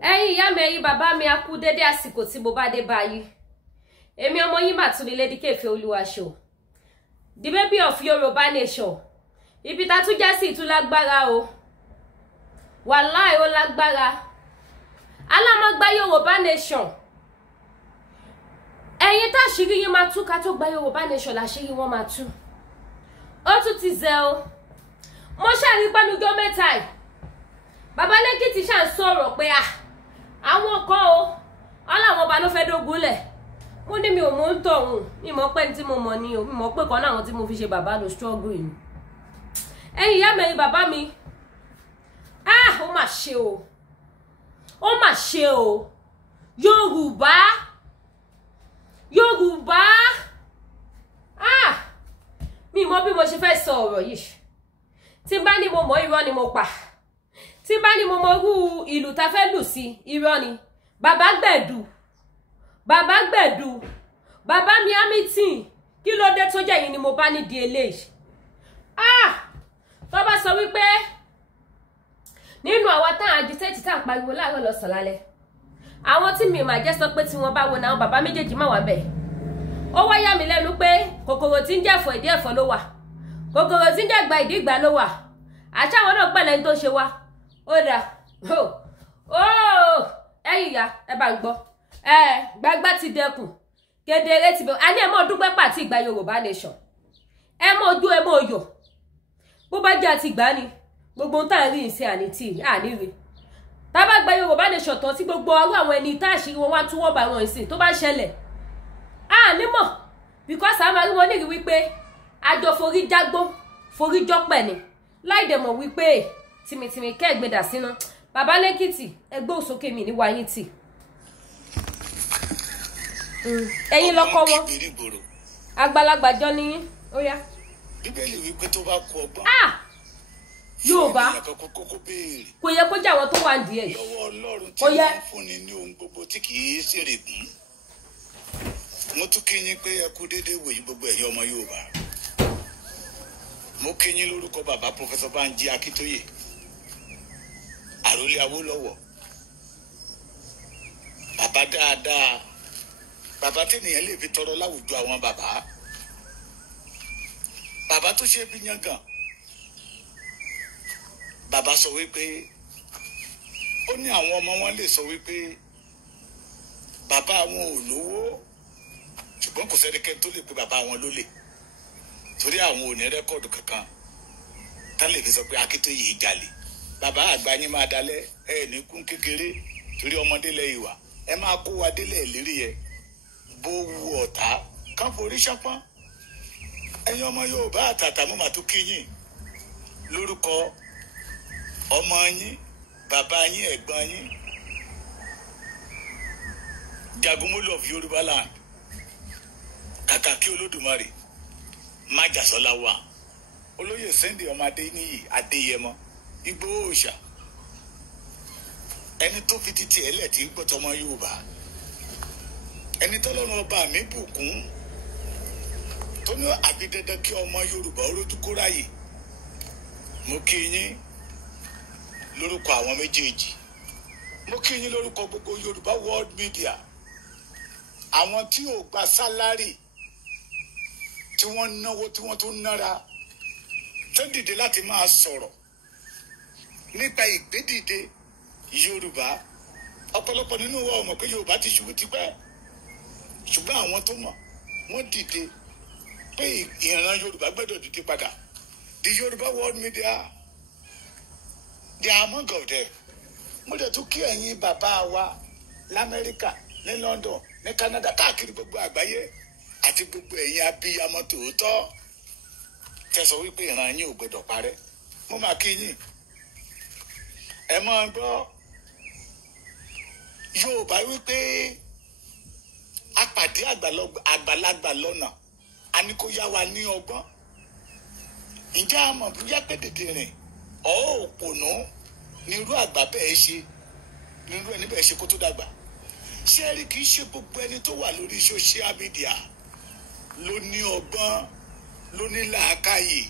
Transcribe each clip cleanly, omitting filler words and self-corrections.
Ẹ̀yin ìyá mi, ẹ̀yin bàbá mi, a kú dédé àsìkò tí mo bá dé báyìí. Èmi ọmọ yín mà tún ní Lady Kefẹ́ Oluwaṣọ, the baby of Yorùbá nation. Ibi tá tún já sí tún lágbára o. Wàláhì ó lágbára. Alámọ̀gbá Yorùbá nation. Ẹ̀yin tá ṣírí yín máa tú ká tó gba Yorùbá nation láṣírí wọn máa tú. Ó tún ti zẹ o. Mo ṣàrí pánujọ́ mẹ́ta yìí. Bàbá Lẹ́kìtì ṣà ń sọ̀rọ̀ pé àwọn kan o ọlọ́wọ́n ọba ló fẹ́ dógúnlẹ̀. Mo ní mi ò mọ̀ ń tọ̀hún, mi mọ̀ pé tí mo mọ̀ ni o, mi mọ̀ pé kan náà àwọn tí mo fi ṣe bàbá ló struggle yìí. Ẹ̀yin ìyá mi, ẹ̀yin bàbá mi, ó mà ṣe o, ó mà ṣe o. Yorùbá, Yorùbá, mi mọ̀ bí mo ṣe fẹ́ sọ ọ̀rọ̀ yìí. Tí bá ní mo mọ̀ irọ́ ni mo pa. Tí bá ní mo mọ̀ irú ìlú tá fẹ́ lù sí irọ́ ni. Bàbá Gbẹ̀du, Bàbá Gbẹ̀du, Bàbá mi Hamilton, kí ló dé tó jẹ́ yìí ni mo bá ní di eléyìí. Tó bá sọ wípé nínú àwa tá agitate tá pariwo láàárọ̀ lọ́sàn lálẹ́. Àwọn tí mi máa jẹ́ sọ pé tí wọ́n bá wo náà bàbá méjèèjì má wà bẹ́ẹ̀. Ó wá yà mí lẹ́nu pé kòkòrò tí ń jẹ́ ẹ̀fọ́ ìdí ẹ̀fọ́ ló wà. Kòkòrò tí ń jẹ́ ìgbà ìdí ìgbà ló wà. Àṣà wọn náà pẹ̀lẹ́ tó ṣe wá. Ó dà. Ẹ̀yin ìyá ẹ bá ń gbọ́. Gbàgbà ti dẹkùn. Kedere ti bẹ̀rẹ̀. A ní ẹ mọ́ dúpẹ́ pàtí ìgbà Yorùbá nation. Ẹ mọ́ ojú ẹ mọ́ oyò. Bó bá jẹ́ àti ìgbà ni gbogbo tá à ń rí ìsìn àníre. Tá bá gba Yorùbá nation tán tí gbogbo ọrú àwọn ẹni tá àṣírí wọn wá tún wọ́n bá wọn ìsìn tó bá ṣẹlẹ̀. Nímọ̀ because a máa rí wọn níri wípé àjọ forí jágbó forí jọ́pẹ̀ ni láì dẹ̀ mọ̀ wípé tìmìtìmì kẹ́gbẹ̀dà sínú. Bàbá Lẹ́kìtì ẹgbẹ́ òsókè mi ní wáyé tì. Ẹ̀yin lọ́kọ́ wọn àgbàlagbà jọ níyín ó yá. Bíbélì wípé tó bá kú ọgbọ́n. Yorùbá kò yẹ kó jẹ́ àwọn tó wà ní díẹ̀. Lọ́wọ́ Ọlọ́run tí wọ́n fúnni ní ohun gbogbo tí kì í ṣèrè gùn. Mo tún kí yín pé ẹ kú déédéé wòyí gbogbo ẹ̀yin ọmọ Yorùbá. Mo kí yín lórúkọ bàbá Professor Banji Akíntóyè, Àrólé Awólọ́wọ̀, bàbá dáadáa, bàbá tẹ́nìyàn lè fi tọrọ láwùjọ àwọn bàbá, bàbá tó ṣe bí yangàn. Bàbá sọ wípé ó ní àwọn ọmọ wọn lè sọ wípé bàbá wọn ò lówó ṣùgbọ́n kò sẹ́nikẹ́ni tó lè pe bàbá wọn lólè torí àwọn ò ní rẹ́kọ̀dù kankan tán lè fi sọ pé Akíntóyè jalè. Bàbá àgbà yín máa dalẹ̀ ẹ ní kún kékeré torí ọmọdé lẹ ìwà ẹ máa kó wa délẹ̀ lérí ẹ bó wu ọ̀tá kán forí ṣánpọ́n. Ẹ̀yin ọmọ Yorùbá àtàtà mo máa tún kí yín lórúkọ ọmọ yín bàbá yín ẹ̀gbọ́n yín Jagunmólú of Yorùbá land Kàkàkí Olódùmarè Májàsọ́lá wà Olóyè Sunday ọmọ Adéníyì Adéyẹmọ Ìgbòho Òòṣà ẹni tó fi títí ẹlẹ́ tí ń gbọ́tọ̀ ọmọ Yorùbá ẹni tọ́lọ́run ọba mi bùkún tó ní àbí dandan kí ọmọ Yorùbá orójú kó ráyè. Mo kí yín lórúkọ àwọn méjèèjì. Mo kí yín lórúkọ gbogbo Yorùbá world media. Àwọn tí ò gba sálárì tí wọ́n náwó tí wọ́n tún nára tó dìde láti máa sọ̀rọ̀ nípa ìgbédìde Yorùbá. Ọ̀pọ̀lọpọ̀ nínú wa ò mọ̀ pé Yorùbá ti ṣubú tipẹ́ ṣùgbọ́n àwọn tó mọ̀ wọ́n dìde pé ìran Yorùbá gbọ́dọ̀ dìde padà. The Yorùbá world media, they are among of them. Mo dẹ̀ tún kí ẹ̀yin bàbá wa l'Amẹ́ríkà ní London ní Canada káàkiri gbogbo àgbáyé àti gbogbo ẹ̀yin abiyamọ tòótọ́ tẹ́ sọ wípé ìran yín ò gbọdọ̀ parẹ́. Mo máa kí yín. Ẹ máa gbọ́ Yorùbá wípé apàdé àgbàlagbà lọ́nà a ní kó yá wa ní ọgbọ́n. Ǹjẹ́ a mọ̀ bóyá pé dèdè rìn òpònú ní irú àgbà bẹ́ẹ̀ ṣe ní irú ẹni bẹ́ẹ̀ ṣe kó tó dàgbà. Ṣé ẹ rí kì í ṣe gbogbo ẹni tó wà lórí social media ló ní ọgbọ́n ló ní làákàyè.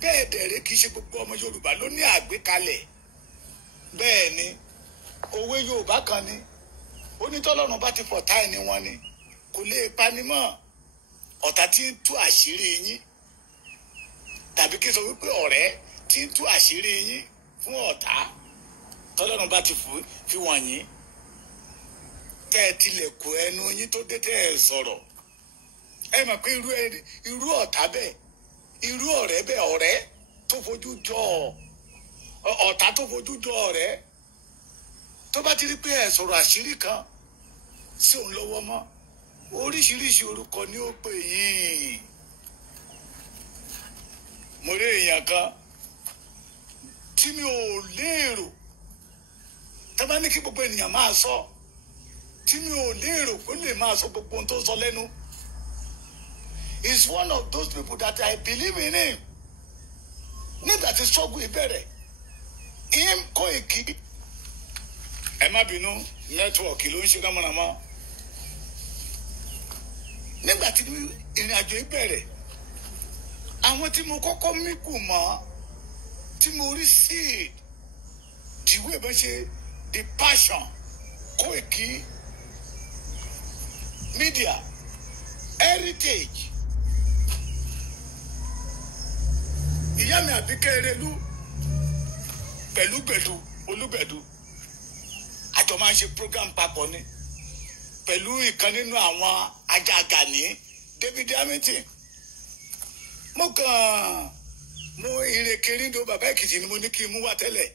Bẹ́ẹ̀ dẹ̀rẹ́ kì í ṣe gbogbo ọmọ Yorùbá ló ní àgbékalẹ̀. Bẹ́ẹ̀ ni òwe Yorùbá kan ni onítọ́lọ́run bá ti fọ̀tá ẹni wọn ni kò lè pani mọ́. Ọ̀tá tí ń tú àṣírí yín tàbí kí n sọ wípé ọ̀rẹ́ tí ń tú àṣírí yín fún ọ̀tá tọ́lọ́run bá ti fi wọ̀nyí tẹ́ ẹ tilẹ̀kùn ẹnu yín tó dé tẹ́ ẹ sọ̀rọ̀. Ẹ mọ̀ pé irú ọ̀tá bẹ́ẹ̀ irú ọ̀rẹ́ bẹ́ẹ̀ ọ̀rẹ́ tó fojú jọ ọ̀tá tó fojú jọ ọ̀rẹ́ tó bá ti rí pé ẹ sọ̀rọ̀ àṣírí kan sí òun lọ́wọ́ mọ́ oríṣiríṣi orúkọ ni ó pè yín. Mo rí èèyàn kan tí mi ò lérò tá bá ní kí gbogbo ènìyàn máa sọ tí mi ò lérò pé lè máa sọ gbogbo ohun tó sọ lẹ́nu. He's one of those people that I believe in him. Nígbà tí struggle ìbẹ̀rẹ̀ him Koiki ẹ má bínú nẹ́tíwọ̀kì ló ń ṣe rámọ́rámọ́. Nígbà tí ìrìn àjò ìbẹ̀rẹ̀ àwọn tí mo kọ́kọ́ mí kù mọ́ tí mo rí sí ìdíwọ́ ìbọn ṣe the passion Koiki Media Heritage ìyá mi Àbíkẹ́ Erelú pẹ̀lú gbẹ̀du Olúgbẹ̀du àjọ máa ń ṣe program papọ̀ ni pẹ̀lú ìkan nínú àwọn ajaga ní David Hamilton. Mo ìrèkèrindò bàbá Èkìtì ni mo ní kí n mú wá tẹ́lẹ̀.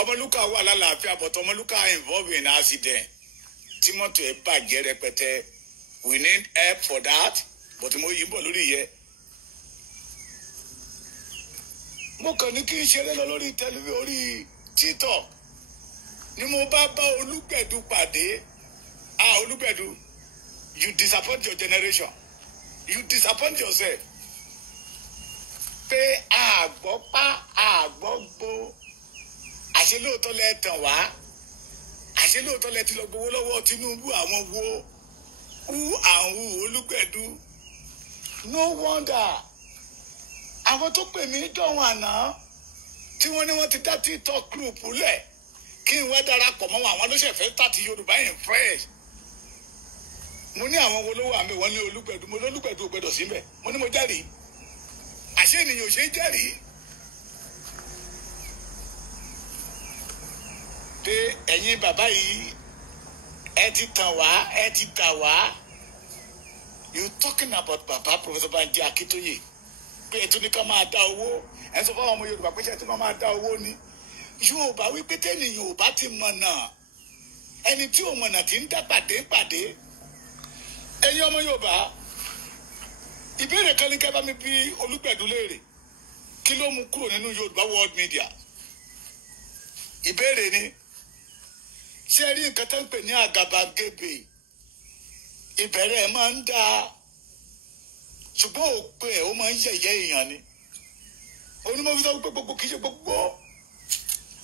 Ọmọlúkà wà lálàáfíà bọ̀tọ̀ Ọmọlúkà involved in accident tí mọ́tò ẹ̀ bàjẹ́ rẹpẹtẹ. We need help for that but mo yí bọ̀ lórí yẹ. Mo kàn ní kí n ṣeré lọ lórí tẹlifíṣàn orí TikTok ni mo bá Olúgbẹ̀du pàdé. Olúgbẹ̀du, you disappoint your generation. You disappoint yourself. Pé àgbọ́gbó àṣẹ lóòótọ́ lẹ tàn wá àṣẹ lóòótọ́ lẹ ti lọ gbowó lọ́wọ́ Tinubu àwọn wo àwọn Olúgbẹ̀du. No wonder àwọn tó pè mí dọ̀hún àná tí wọ́n ní wọ́n ti dá TikTok group lẹ̀ kí n wá darapọ̀ mọ́ àwọn lóṣèfẹ́ tàti Yorùbá yẹn fresh. Mo ní àwọn wo ló wà mí wọ́n ní Olúgbẹ̀du mo lólúgbẹ̀du ò gbẹdọ̀ síbẹ̀ mo ní mo jẹ́rìí àṣé ènìyàn ò ṣe é jẹ́rìí. Pé ẹ̀yin bàbá yìí ẹ ti tàn wá ẹ ti tà wá. You talking about Baba Professor Banji Akintoye pé ẹ tún ní ká máa dá owó ẹ sọ fún àwọn ọmọ Yorùbá pé ṣé ẹ tún máa dá owó ni. Yorùbá wípé tẹ́nìyàn ò bá ti mọ̀nà ẹni tí ò mọ̀nà tí ń dá pàdé. Ẹ̀yin ọmọ Yorùbá ìbéèrè kan ní kẹ́ bá mi bí Olúgbẹ̀du léèrè kí ló mú kúrò nínú Yorùbá World Media. Ìbéèrè ni ṣé rí nǹkan tó ń pè ní àgàbàgebè ìbẹ̀rẹ̀ ẹ̀ máa ń dáa ṣùgbọ́n òpin ẹ̀ ó máa ń yẹ̀yẹ́ èèyàn ni. Onímọ̀ fi sọ pé gbogbo kì í ṣe gbogbo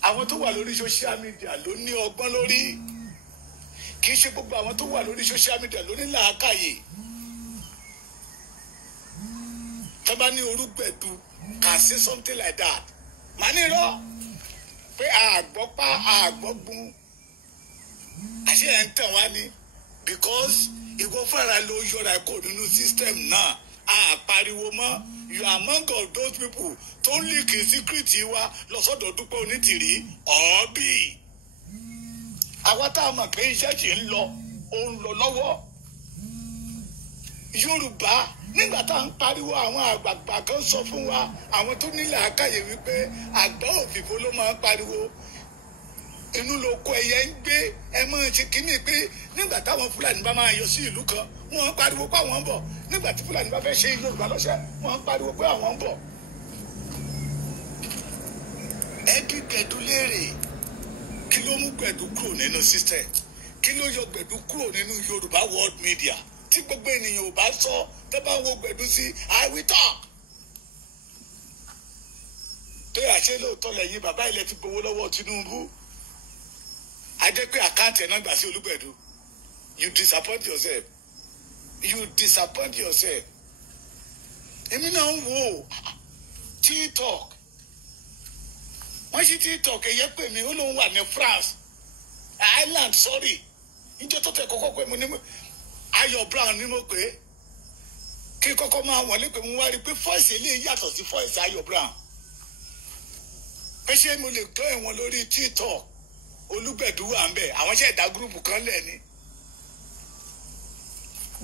àwọn tó wà lórí social media ló ní ọgbọ́n lórí kì í ṣe gbogbo àwọn tó wà lórí social media ló ní làákàyè. Tó bá ní Olúgbẹ̀du can say something like that màá ní irọ́ pé àgbọ́gbún àṣẹ ẹ̀ ń tàn wá ni because ìwọ fúnra ló yọra kó nínú system náà àpariwo mọ́. You are among those people tó ń líkì síkírìtì wa lọ́sọ̀dọ̀ Dúpẹ́ Onítìrí ọ̀ọ́bì. Àwa tá a mọ̀ pé iṣẹ́ ṣì ń lọ ó ń lọ lọ́wọ́. Yorùbá nígbà tá à ń pariwo àwọn àgbààgbà kan sọ fún wa àwọn tó ní làákàyè wípé àgbà òfìfo ló máa ń pariwo inú lóko ẹyẹ ń gbé ẹ máa ṣe kínní pé nígbà táwọn Fúlàní bá máa yọ sí ìlú kan wọ́n ń pariwo pé àwọn ń bọ̀ nígbà tí Fúlàní bá fẹ́ ṣe Yorùbá lọ́ṣẹ́ wọ́n ń pariwo pé àwọn ń bọ̀. Ẹ bí Gbẹ̀du léèrè kí ló mú Gbẹ̀du kúrò nínú system kí ló yọ Gbẹ̀du kúrò nínú Yorùbá World Media tí gbogbo ènìyàn ò bá sọ tó bá wo Gbẹ̀du sí I will talk. Pé àṣẹ lóòótọ́ lẹ́yìn bàbá ilẹ̀ ti gbowó lọ́wọ́ Tinubu a jẹ́ pé àkáǹtì ẹ̀ náà gbà sí Olúgbẹ̀du. You disappoint yourself. You disappoint yourself. Èmi náà ń wo TikTok wọ́n sì TikTok ẹ̀yẹ́ pè mí ó lóun wà ní France Ireland sorry níjọ́ tó tẹ̀ kọ́kọ́ pé mo ní Ayọ̀ Brown ni mo pè é kí kọ́kọ́ máa wọ̀n lé pé mo wá rí i pé fọ́ọ̀sì eléyìí yàtọ̀ sí fọ́ọ̀sì Ayọ̀ Brown pé ṣé mo lè gbọ́ ẹ̀wọ̀n lórí TikTok Olúgbẹ̀dú wà ń bẹ̀ àwọn ṣe ìdá gúrùpù kan lẹ̀ ni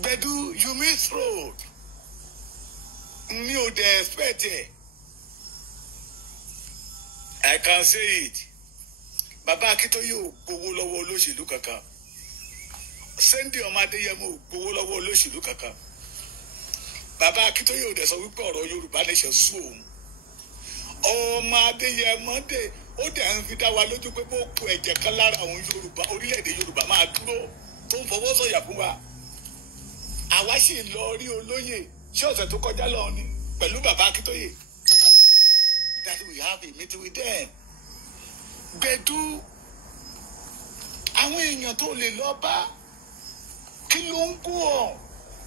Gbẹ̀dú you miss road mi ò dẹ̀ expect ẹ̀ I can say it bàbá Akíntóyè ò gbowó lọ́wọ́ olóṣèlú kankan Sunday ọmọ Adéyẹmọ ò gbowó lọ́wọ́ olóṣèlú kankan bàbá Akíntóyè ò dẹ̀ sọ wípé ọ̀rọ̀ Yorùbá nation sú òun ọmọ Adéyẹmọ dé ó dẹ̀ ń fi dá wa lójú pé bó ku ẹ̀jẹ̀ kan lára àwọn Yorùbá orílẹ̀-èdè Yorùbá máa dúró tó ń fọwọ́ sọ̀yà fún wa àwa sì lọ rí olóyè ṣé ọ̀sẹ̀ tó kọjá lọ ni pẹ̀lú bàbá Akíntóyè that we have a meeting with them Gbẹ̀dú àwọn èèyàn tó lè lọ bá kí ló ń kú ọ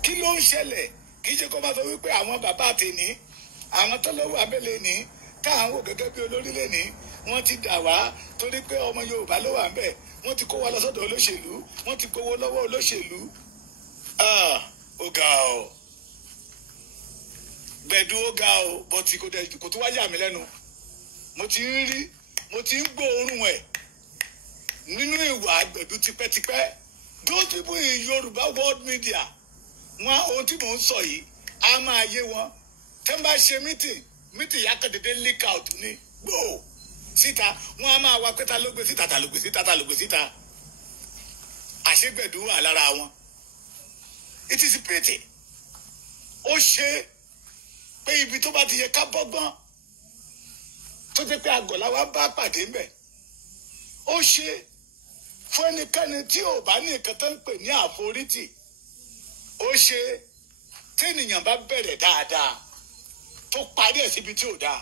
kí ló ń ṣẹlẹ̀ kì í ṣe kó máa sọ wípé àwọn bàbá tèmi àwọn tó lọ́wọ́ abẹ́lé ní káwọn wò gẹ́gẹ́ bí olórílẹ̀ ní wọ́n ti dà wá torí pé ọmọ Yorùbá ló wà ń bẹ̀ wọ́n ti kó wa lọ sọ́dọ̀ olóṣèlú wọ́n ti kówó lọ́wọ́ olóṣèlú ó ga ọ Gbẹ̀dú ó ga ọ bọ́tí kò tó wá yà mí lẹ́nu mo ti ń gbóòórùn ẹ̀ nínú ìwà Gbẹ̀dú tipẹ́tipẹ́ those people in Yorùbá world media wọn ohun tí mò ń sọ yìí a máa yé wọn tẹ́ ń bá ṣe meeting yà kàn dédé leak out ní gbòò síta wọn a máa wá pé ta ló gbé síta ta ló gbé síta ta ló gbé síta àṣegbẹ̀dú wà lára wọn it is a pity ó ṣe pé ibi tó bá ti yẹ ká bọ́gbọ́n tó jẹ́ pé àgọ̀lá wa bá pàdé mbẹ̀ ó ṣe fún ẹnikẹ́ni tí ò bá ní nǹkan tó ń pè ní àforítì ó ṣe tí ènìyàn bá bẹ̀rẹ̀ dáadáa tó parí ẹ̀ síbi tí ò dáa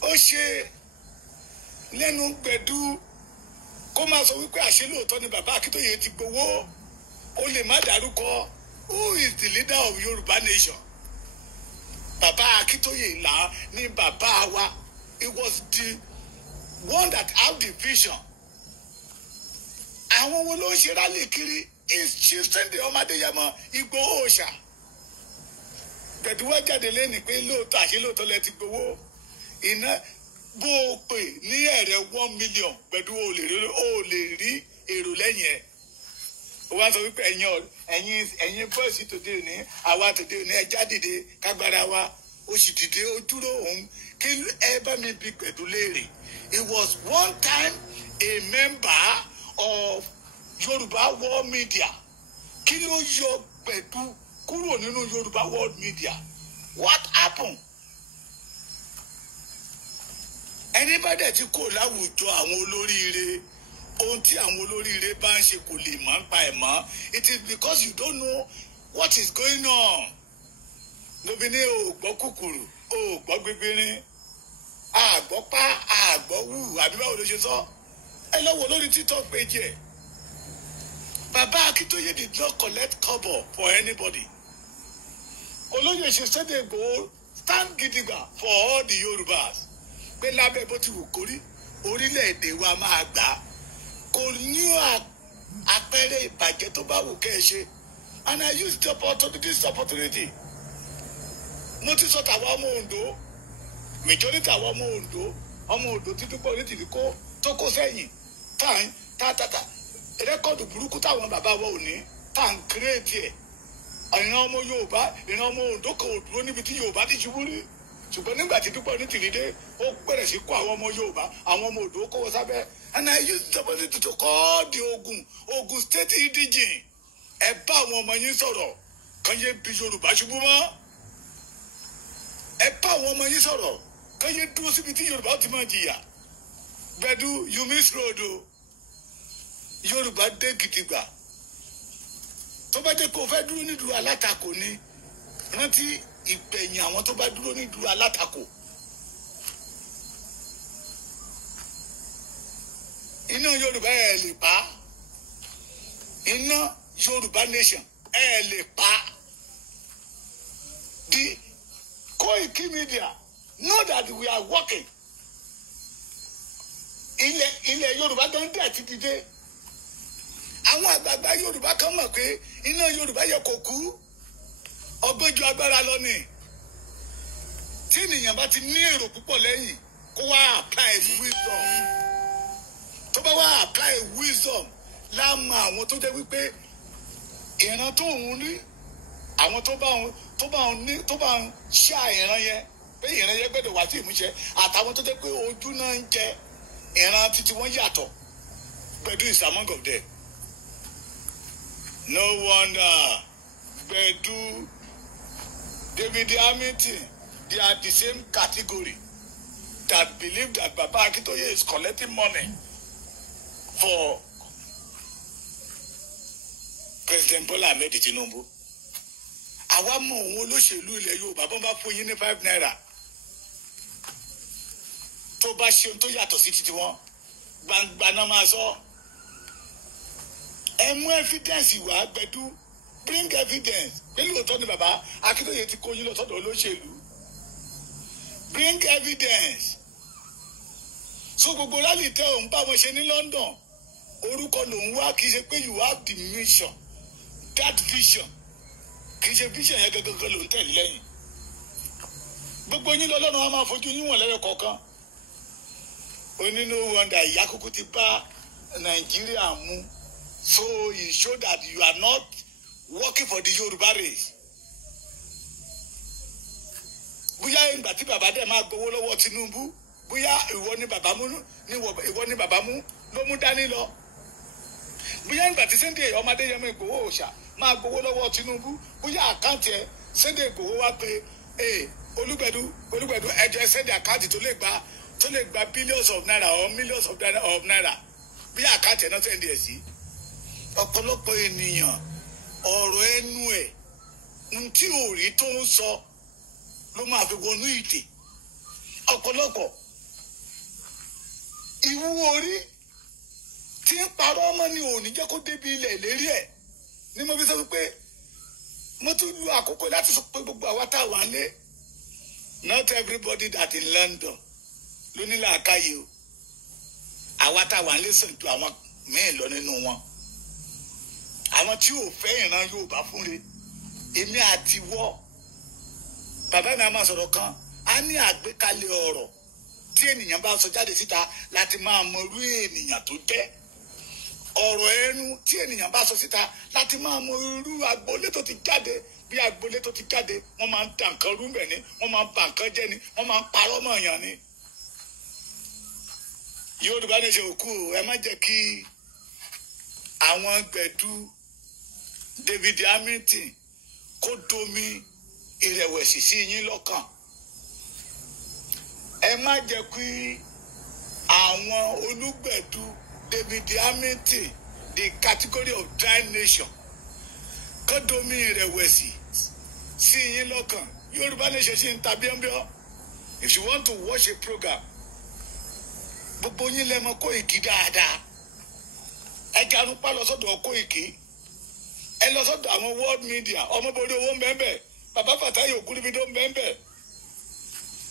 ó ṣe lẹ́nu Gbẹ̀dú kó máa sọ wípé àṣẹ lóòótọ́ ni bàbá Akíntóyè ti gbowó ó lè má dárúkọ who is the leader of Yorùbá nation bàbá Akíntóyè là ní bàbá wa it was the one that have the vision àwọn wo ló ń ṣe rálì kiri is Chief Sunday ọmọ Adéyẹmọ Ìgbòho Òòṣà Gbẹ̀dú wá jáde lẹ́nu pé lóòótọ́ àṣẹ lóòótọ́ lẹ ti gbowó iná bó o pè ní ẹ̀rẹ̀ 1 million Gbẹ̀dú ó lè rí èrò lẹ́yìn ẹ̀ ó wá sọ wípé ẹ̀yin bọ́ọ̀sì tòde òní àwa tòde òní ẹja dìde kágbára wa ó sì dìde ó dúró òun kí ẹ bá mi bi Gbẹ̀dú léèrè he was one time a member of Yorùbá World Media kí ló yọ Gbẹ̀dú kúrò nínú Yorùbá World Media what happened ẹni bá dẹ̀ ti kó láwùjọ àwọn olóríire ohun tí àwọn olóríire bá ń ṣe kò lè mọ̀ ń pa ẹ̀ mọ́ it is because you don't know what is going on lóbi ní o gbọ́ kúkúrú o gbọ́ gbígbírín àgbọ́ pa àgbọ́ wù àbí báwo ló ṣe sọ ẹ lọ́wọ́ lórí TikTok page ẹ̀ bàbá Akíntóyè did not collect kobo for anybody olóyè ṣe Sunday Igboho stand gidigba for all the Yorùbás pé lábẹ́ bó ti wù kórí orílẹ̀-èdè wa máa gbà á kò ní àpẹẹrẹ ìbàjẹ́ tó bá wù kẹ́ ẹ ṣe and I use this opportunity mo ti sọ tàwa ọmọ Ondo majority àwọn ọmọ Ondo tí Dúpẹ́ Onítìrí kó tó kó sẹ́yìn tààtàtà rẹ́kọ̀dù burúkú táwọn bàbá wa ò ní tá à ń kírètì ẹ̀ ìran ọmọ Yorùbá ìran ọmọ Ondo kan ò dúró níbi tí Yorùbá ti ṣubú rí ṣùgbọ́n nígbà tí Dúpẹ́ Onítìrí dé ó bẹ̀rẹ̀ sí kó àwọn ọmọ Yorùbá àwọn ọmọ Ondo kó wọ sábẹ́ and I use the opportunity to call the Ogun State indigene ẹ bá àwọn ọmọ yín sọ̀rọ̀ kàn yé bí Yorùbá ṣubú mọ́ ẹ bá àwọn ọmọ yín sọ̀rọ̀ kàn yé dúró síbi tí Yorùbá ti máa jìyà Gbẹ̀dú you miss road o Yorùbá dé gidigba tó bá jẹ́ kó o fẹ́ dúró nídùú alátakò ni rántí ìgbẹ̀yìn àwọn tó bá dúró nídùú alátakò iná Yorùbá ẹ lè pa iná Yorùbá nation ẹ lè pa the Koiki Media know that we are working Yorùbá gan dẹ̀ ti dìde. Àwọn àgbààgbà Yorùbá kan mọ̀ pé iná Yorùbá yẹ kó kú. Ọgbọ́n ju agbára lọ ni. Tí ènìyàn bá ti ní èrò púpọ̀ lẹ́yìn kó wá apply wisdom. Tó bá wá apply wisdom láàmú àwọn tó jẹ́ wípé ìran tó ń rí àwọn tó bá ń ṣá ìran yẹn pé ìran yẹn gbọ́dọ̀ wá sí ìmúṣẹ àtàwọn tó jẹ́ pé ojú náà ń jẹ ìran títí wọ́n yàtọ̀. Gbedu is among of them. No wonder Gbedu, David Hamilton, they are the same category that believe that Baba Akintoye is collecting money for President Bola Ahmed Tinubu. Àwa mọ̀ òun olóṣèlú ilẹ̀ Yorùbá bọ́n bá fún yín ní 5 naira. Tó bá ṣe ohun tó yàtọ̀ sí títí wọn, gbangba náà máa sọ. Ẹ mú evidence wá Gbedu, bring evidence. Pé lóòótọ́ ni Baba Akintoye ti kó yín lọ sọ́dọ̀ olóṣèlú. Bring evidence. So gbogbo rally tẹ́ òun bá wọn ṣe ní London, orúkọ lòun wá kì í ṣe pé you have the mission, that vision. Kì í ṣe vision yẹn gẹ́gẹ́ ló ń tẹ̀lé lẹ́yìn. Gbogbo yín lọ́lọ́run á máa fojú yín wọ̀n lẹ́yìn kọ̀ọ̀kan. Onínú wonder ìyá kúkú ti bá Nàìjíríà mú. So you show that you are not working for the Yorùbá race. Bóyá ìgbà tí bàbá dẹ̀ máa gbowó lọ́wọ́ Tinubu, bóyá ìwọ ni bàbá mú ló mú dání lọ. Bóyá ìgbà tí Sunday ọmọdé Yẹmọ Ìgbòho Òòṣà máa gbowó lọ́wọ́ Tinubu, bóyá àkáǹtì ẹ Sunday Ìgbòho wá pé Olúgbẹ̀dú ẹjọ́ sẹ́ndì àkáǹtì tó lè gba billions of naira or millions of naira. Bóyá àkáǹtì ẹ náà sẹ́ndì ẹ̀ sí. Ọ̀pọ̀lọpọ̀ ènìyàn ọ̀rọ̀ ẹnu ẹ̀ ń tí ò rí tó ń sọ ló máa fi wọnú ìdè. Ọ̀pọ̀lọpọ̀ ìwúwo orí tí ń parọ́ ọmọ ni ò ní jẹ́ kó débi ilẹ̀ ìlérí ẹ̀ ni mo fi sọ pé mo tún lu àkókò láti sọ pé gbogbo àwa tá a wà lé not everybody that in London ló ní làákàyè o. Àwa tá a wà lé sàn ju àwọn míì lọ nínú wọn. Àwọn tí ò fẹ́ ìran Yorùbá fúnre èmi àti wọ́ bàbá mi a máa sọ̀rọ̀ kan a ní àgbékalẹ̀ ọ̀rọ̀ tí ènìyàn bá sọ jáde síta láti máa mọ irú ènìyàn tó jẹ́. Ọ̀rọ̀ ẹnu tí ènìyàn bá sọ síta láti máa mọ irú agboolé tó ti jáde. Bí agboolé tó ti jáde wọ́n máa ń da nǹkan rú bẹ̀ ni, wọ́n máa ń ba nǹkan jẹ́ ni, wọ́n máa ń parọ́ mọ́ èèyàn ni. Yorùbá ní ṣe òkú ẹ má jẹ́ kí àwọn Gbedu, David Hamilton kó domi ìrẹ̀wẹ̀sì sí yín lọ́kàn. Ẹ má jẹ́ kí àwọn Olúgbẹ̀dú, David Hamilton, the category of dry nation, kó domi ìrẹ̀wẹ̀sì sí yín lọ́kàn. Yorùbá nation ṣe ń ta bíọ́nbíọ́. If you want to watch a program, gbogbo yín lẹ́mọ Koiki dáadáa. Ẹ jarunpá lọ sọ́dọ̀ Koiki. Ẹ lọ sọ́dọ̀ àwọn world media, Ọmọborí Owó ń bẹ́ẹ̀ Bàbá Fatai Ògúnníbídó ń bẹ́ẹ̀.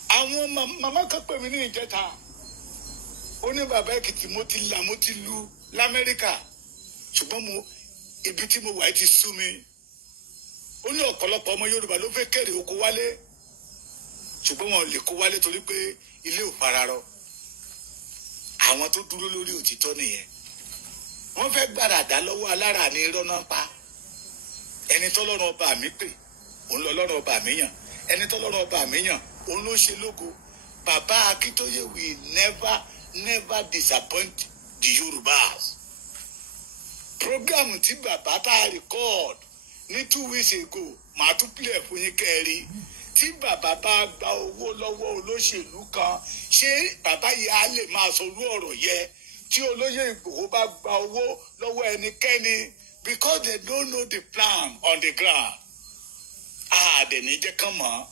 Àwọn màmá kan pè mí ní ìjẹta. Ó ní bàbá Èkìtì mo ti lu l'Amẹ́ríkà. Ṣùgbọ́n ibi tí mo wà ti sú mi. Ó ní ọ̀pọ̀lọpọ̀ ọmọ Yorùbá ló fẹ́ kéré oko wálé. Ṣùgbọ́n wọn ò lè kó wálé torí pé ilé ò fararọ. Àwọn tó dúró lórí òtítọ́ nìyẹn. Wọ́n fẹ́ gbàràdá lọ́wọ́ alára ní irọ́ náà pa. Ẹni tọ́lọ́run ọba mi pè òun lọ́lọ́run ọba mi yàn. Ẹni tọ́lọ́run ọba mi yàn òun ló ṣe lógo. Bàbá Akintoye will never disappoint the Yorùbás. Program tí bàbá tá a record ní 2 weeks ago màá tún play fún yín kẹ́ẹ̀rí. Tí bàbá bá gba owó lọ́wọ́ olóṣèlú kan ṣé bàbá yìí á lè máa sọrú ọ̀rọ̀ yẹ? Tí olóyè Ìgbòho bá gba owó lọ́wọ́ ẹnikẹ́ni because they don't know the plan on the ground. Àdẹ̀ní jẹ́ kán mọ́.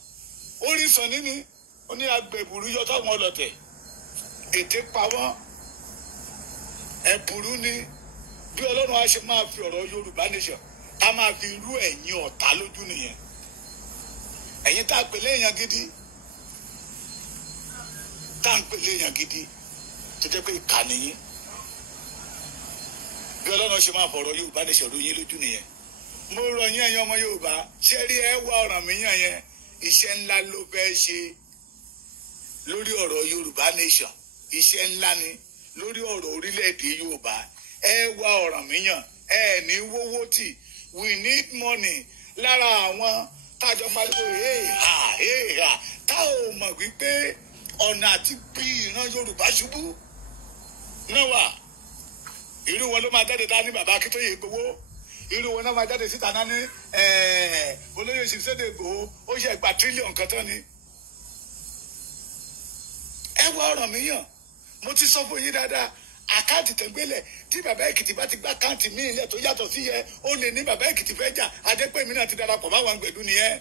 Orí sàn níní ó ní agbẹ̀bùrú yọ táwọn ọlọ́tẹ̀. Ètè pa wọ́n. Ẹ̀bùrú ni bí Ọlọ́run á ṣe máa fi ọ̀rọ̀ Yorùbá nation tá máa fi irú ẹ̀yin ọ̀tá lójú nìyẹn. Ẹ̀yin tá a pè léèyàn gidi. Tá a ń pè léèyàn gidi tó jẹ́ pé ìkà nìyí. bí ọlọ́run ṣe máa fọ̀rọ̀ Yorùbá nation ló yín lójú nìyẹn. mo rọ̀ yín ẹ̀yin ọmọ Yorùbá ṣé rí ẹ wá Ọ̀rànmíyàn yẹn iṣẹ́ ńlá ló fẹ́ ṣe lórí ọ̀rọ̀ Yorùbá nation, iṣẹ́ ńlá ni lórí ọ̀rọ̀ orílẹ̀-èdè Yorùbá. ẹ wá Ọ̀rànmíyàn ẹ ní wówó tì, we need money. lára àwọn tájọ pariwo tá ò mọ̀ wípé ọ̀nà àti bí ìran Yorùbá ṣubú náà wà. irú wọn ló máa jáde dá ní bàbá Akíntóyè gbowó, irú wọn náà máa jáde síta náà ní olóyè Ṣèyí Ìgbòho ó ṣe gba tírílíọ̀nù kan tán ni. ẹ wá Ọ̀rànmíyàn, mo ti sọ fún yín dáadáa, àkáǹtì tẹ̀gbélẹ̀ tí bàbá Èkìtì bá ti gba àkáǹtì míì ilẹ̀ tó yàtọ̀ sí yẹ ó lè ní bàbá Èkìtì fẹ́ jà, adépèmí náà ti darapọ̀ máwọn gbẹ̀dú nìyẹn.